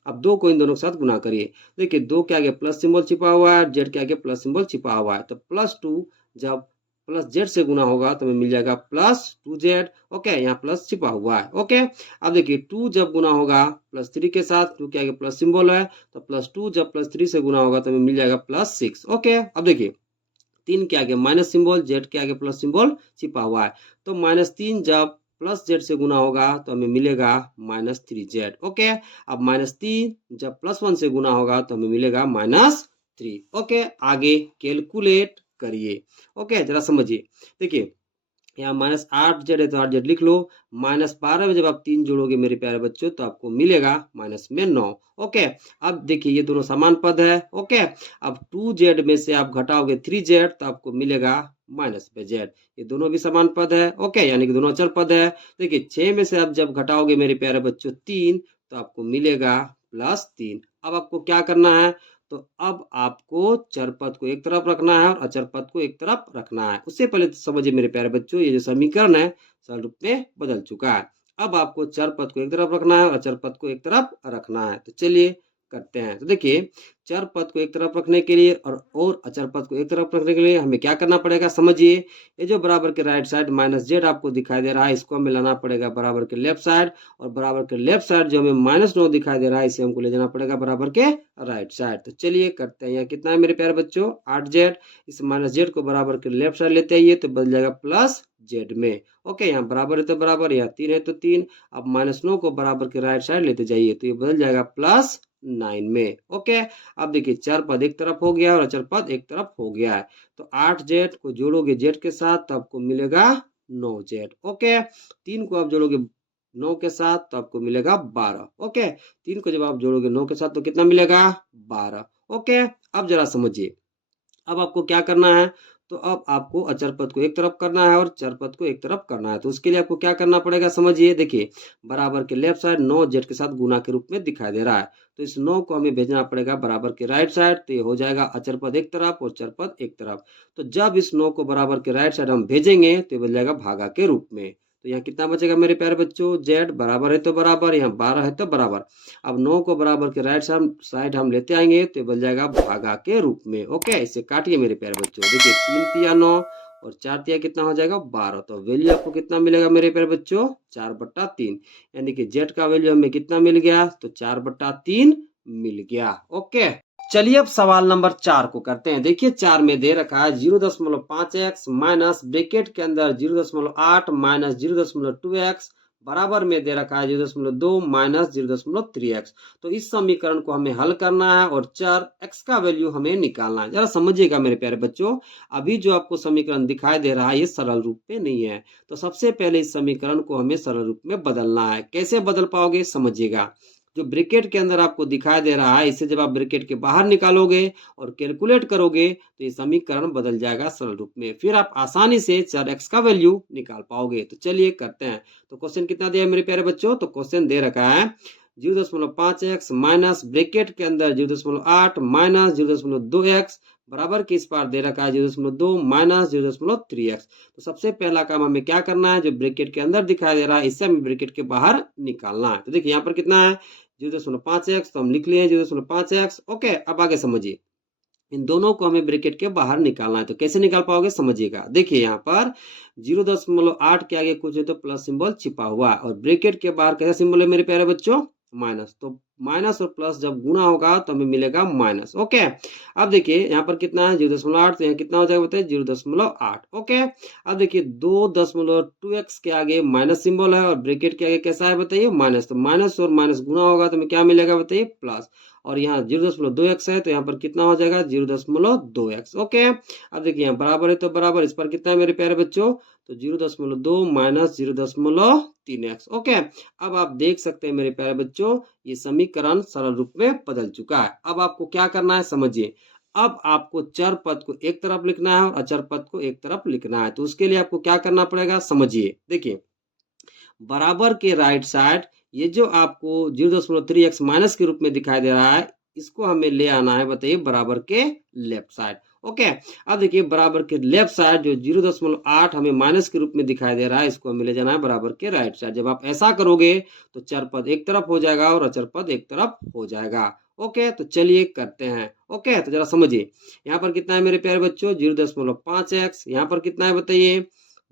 अब 2 को इन दोनों के साथ गुना करिए। देखिए 2 के आगे प्लस सिंबल छिपा हुआ है, z के आगे प्लस सिंबल छिपा हुआ है, तो +2 जब प्लस जेड से गुना होगा तो हमें मिल जाएगा +2z। ओके, यहाँ प्लस छिपा हुआ है। ओके, अब देखिए 2 जब गुना होगा +3 के साथ, 2 के आगे प्लस सिंबल है, तो +2 जब +3 से गुना होगा तो हमें मिल जाएगा +6। ओके, अब देखिए 3 के आगे माइनस सिंबल, जेड के आगे प्लस सिंबल छिपा हुआ है, तो -3 जब प्लस जेड से गुना होगा तो हमें मिलेगा -3z। ओके, अब -3 जब +1 से गुना होगा तो हमें मिलेगा -3। ओके, आगे कैलकुलेट करिए। ओके, जरा समझिए। देखिए यहाँ -8z है तो 8z लिख लो, -12 में जब आप 3 जोड़ोगे मेरे प्यारे बच्चों तो आपको मिलेगा -9। ओके, अब देखिए ये दोनों समान पद है। ओके, अब 2z में से आप घटाओगे 3z तो आपको मिलेगा -z। ये दोनों भी समान पद है। ओके, यानी कि दोनों अचर पद है। देखिए 6 में से आप जब घटाओगे मेरे प्यारे बच्चों 3 तो आपको मिलेगा +3। अब आपको क्या करना है, तो अब आपको चर पद को एक तरफ रखना है और अचर पद को एक तरफ रखना है। उससे पहले तो समझिए मेरे प्यारे बच्चों, ये जो समीकरण है सरल रूप में बदल चुका है। अब आपको चर पद को एक तरफ रखना है और अचर पद को एक तरफ रखना है। तो चलिए करते हैं। तो देखिए चर पद को एक तरफ रखने के लिए और अचर पद को एक तरफ रखने के लिए हमें क्या करना पड़ेगा, समझिए। ये जो बराबर के राइट साइड -z आपको दिखाई दे रहा है, इसको हमें लाना पड़ेगा बराबर के लेफ्ट साइड, और बराबर के लेफ्ट साइड जो हमें -9 दिखाई दे रहा है इसे हमको ले जाना पड़ेगा बराबर के राइट साइड। तो चलिए करते हैं। यहाँ कितना है मेरे प्यारे बच्चों 8z, इस -z को बराबर के लेफ्ट साइड लेते आइए तो बन जाएगा +z में। ओके, यहाँ बराबर है तो बराबर, यहाँ 3 है तो 3। अब -9 को बराबर के राइट साइड लेते जाइए तो ये बदल जाएगा +9 में। ओके, अब देखिए चर पद एक तरफ हो गया और अचर पद एक तरफ हो गया है, तो 8z को जोड़ोगे z के साथ तो आपको मिलेगा 9z। ओके, 3 को आप जोड़ोगे 9 के साथ तो आपको मिलेगा 12। ओके, 3 को जब आप जोड़ोगे 9 के साथ तो कितना मिलेगा 12। ओके, अब जरा समझिए, अब आपको क्या करना है, तो अब आपको अचर पद को एक तरफ करना है और चर पद को एक तरफ करना है। तो उसके लिए आपको क्या करना पड़ेगा, समझिए। देखिए, बराबर के लेफ्ट साइड 9 जेड के साथ गुना के रूप में दिखाई दे रहा है, तो इस 9 को हमें भेजना पड़ेगा बराबर के राइट साइड। तो ये हो जाएगा अचर पद एक तरफ और चर पद एक तरफ। तो जब इस 9 को बराबर के राइट साइड हम भेजेंगे तो ये बन जाएगा भागा के रूप में। तो यहाँ कितना बचेगा मेरे प्यारे बच्चों, जेड बराबर है तो बराबर, यहाँ 12 है तो बराबर। अब 9 को बराबर के राइट साइड हम लेते आएंगे तो ये बन जाएगा भागा के रूप में। ओके, इसे काटिए मेरे प्यारे बच्चों। देखिए, 3 तिया 9 और 4 तिया कितना हो जाएगा 12। तो वैल्यू आपको कितना मिलेगा मेरे प्यारे बच्चों, 4/3। यानी कि जेड का वैल्यू हमें कितना मिल गया, तो 4/3 मिल गया। ओके, चलिए अब सवाल नंबर 4 को करते हैं। देखिए, 4 में दे रखा है 0.5x माइनस ब्रैकेट के अंदर 0.8 माइनस 0.2x बराबर में दे रखा है 0.2 माइनस 0.3x। तो इस समीकरण को हमें हल करना है और चर x का वैल्यू हमें निकालना है। जरा समझिएगा मेरे प्यारे बच्चों, अभी जो आपको समीकरण दिखाई दे रहा है ये सरल रूप में नहीं है। तो सबसे पहले इस समीकरण को हमें सरल रूप में बदलना है। कैसे बदल पाओगे, समझिएगा। जो ब्रैकेट के अंदर आपको दिखाई दे रहा है, इसे जब आप ब्रैकेट के बाहर निकालोगे और कैलकुलेट करोगे तो ये समीकरण बदल जाएगा सरल रूप में। फिर आप आसानी से चर x का वैल्यू निकाल पाओगे। तो चलिए करते हैं। तो क्वेश्चन कितना दिया है मेरे प्यारे बच्चों, तो क्वेश्चन दे रखा है 0.5x माइनस ब्रैकेट के अंदर 0.8 माइनस 0.2x बराबर के इस पार दे रखा है 0.2 माइनस 0.3x। तो सबसे पहला काम हमें क्या करना है, जो ब्रैकेट के अंदर दिखाई दे रहा है इसे हमें ब्रैकेट के बाहर निकालना है। तो देखिए, यहाँ पर कितना है 0.5x, तो हम लिख लिए 0.5x। ओके, अब आगे समझिए, इन दोनों को हमें ब्रैकेट के बाहर निकालना है। तो कैसे निकाल पाओगे, समझिएगा। देखिए, यहाँ पर 0.8 के आगे कुछ है तो प्लस सिंबल छिपा हुआ है और ब्रैकेट के बाहर कैसा सिंबल है मेरे प्यारे बच्चों, माइनस। तो माइनस और प्लस जब गुना होगा तो हमें मिलेगा माइनस। ओके, अब देखिए यहाँ पर कितना है 0.8, तो यहाँ कितना हो जाएगा बताइए 0.8। ओके, अब देखिए 2.2x के आगे माइनस सिंबल है और ब्रैकेट के आगे कैसा है बताइए, माइनस। तो माइनस और माइनस गुना होगा तो हमें क्या मिलेगा बताइए, प्लस। और यहाँ 0.2x है तो यहाँ पर कितना हो जाएगा 0.2x। ओके, अब देखिए यहाँ बराबर है तो बराबर, इस पर कितना है मेरे प्यारे बच्चों, तो 0.2 माइनस 0.3x। ओके, अब आप देख सकते हैं मेरे प्यारे बच्चों ये समीकरण सरल रूप में बदल चुका है। अब आपको क्या करना है, समझिए। अब आपको चर पद को एक तरफ लिखना है और अचर पद को एक तरफ लिखना है। तो उसके लिए आपको क्या करना पड़ेगा, समझिए। देखिए, बराबर के राइट साइड ये जो आपको 0.3x माइनस के रूप में दिखाई दे रहा है, इसको हमें ले आना है बताइए बराबर के लेफ्ट साइड। ओके, अब देखिए बराबर के लेफ्ट साइड जो 0.8 हमें माइनस के रूप में दिखाई दे रहा है, इसको हमें ले जाना है बराबर के राइट साइड। जब आप ऐसा करोगे तो चर पद एक तरफ हो जाएगा और अचर पद एक तरफ हो जाएगा। ओके, तो चलिए करते हैं। ओके, तो जरा समझिए, यहाँ पर कितना है मेरे प्यारे बच्चों 0.5x, यहाँ पर कितना है बताइए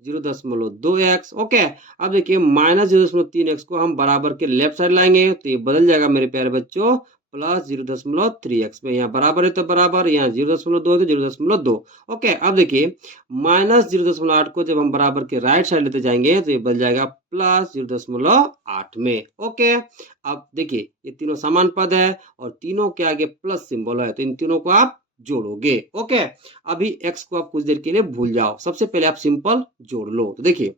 0.2x। ओके, अब देखिए माइनस 0.3x को हम बराबर के लेफ्ट साइड लाएंगे तो ये बदल जाएगा मेरे प्यारे बच्चों प्लस 0.3x में। यहाँ बराबर है तो बराबर, यहाँ 0.2 तो 0.2। ओके, अब देखिए माइनस 0.8 को जब हम बराबर के राइट साइड लेते जाएंगे तो ये बदल जाएगा प्लस 0.8 में। ओके, अब देखिए ये तीनों समान पद है और तीनों के आगे प्लस सिंबल है, तो इन तीनों को आप जोड़ोगे। ओके, अभी x को आप कुछ देर के लिए भूल जाओ, सबसे पहले आप सिंपल जोड़ लो। तो देखिए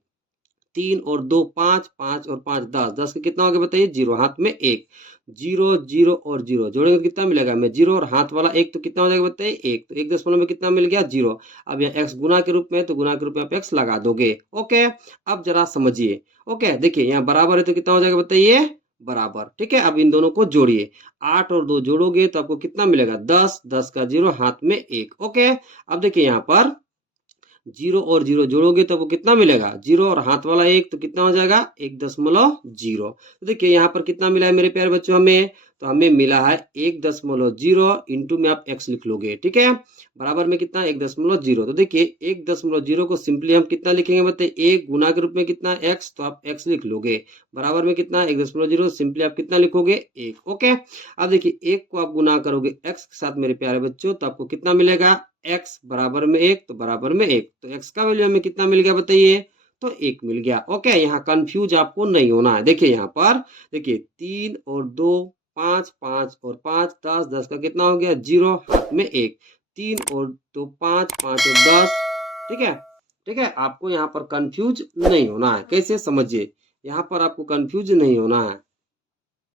3 और 2 5, 5 और 5 10, 10 का कितना हो गया बताइए 0, हाथ में 1, 0 0 और 0 जोड़ेंगे तो कितना मिलेगा हमें 0 और हाथ वाला 1 तो कितना हो जाएगा बताइए 1, तो 1 दशमलव में कितना मिल गया 0। अब यहाँ x गुना के रूप में तो गुना के रूप में आप x लगा दोगे। ओके, अब जरा समझिए। ओके, देखिए यहाँ बराबर है तो कितना हो जाएगा बताइए बराबर। ठीक है, अब इन दोनों को जोड़िए, 8 और 2 जोड़ोगे तो आपको कितना मिलेगा 10, 10 का 0 हाथ में 1। ओके, अब देखिए यहाँ पर 0 और 0 जोड़ोगे तो वो कितना मिलेगा 0 और हाथ वाला 1 तो कितना हो जाएगा 1.0। तो देखिए यहाँ पर कितना मिला है मेरे प्यारे बच्चों हमें, तो हमें मिला है 1.0 इंटू में आप x लिख लोगे। ठीक है, बराबर में कितना 1.0। तो देखिए 1.0 को सिंपली हम कितना लिखेंगे बताइए 1 गुना के रूप में कितना x, तो आप x लिख लोगे। बराबर में कितना 1.0 सिंपली आप कितना लिखोगे 1। ओके, अब देखिए 1 को आप गुना करोगे x के साथ मेरे प्यारे बच्चों तो आपको कितना मिलेगा x बराबर में 1, तो बराबर में 1, तो x का वैल्यू हमें कितना मिल गया बताइए, तो 1 मिल गया। ओके, यहाँ कंफ्यूज आपको नहीं होना है। देखिए यहाँ पर देखिए 3 और 2 5, 5 और 5 10, 10 का कितना हो गया 0, हाथ में 1, 3 और 2 5, 5 और 10। ठीक है, ठीक है, आपको यहाँ पर कंफ्यूज नहीं होना है। कैसे, समझिए। यहाँ पर आपको कंफ्यूज नहीं होना है।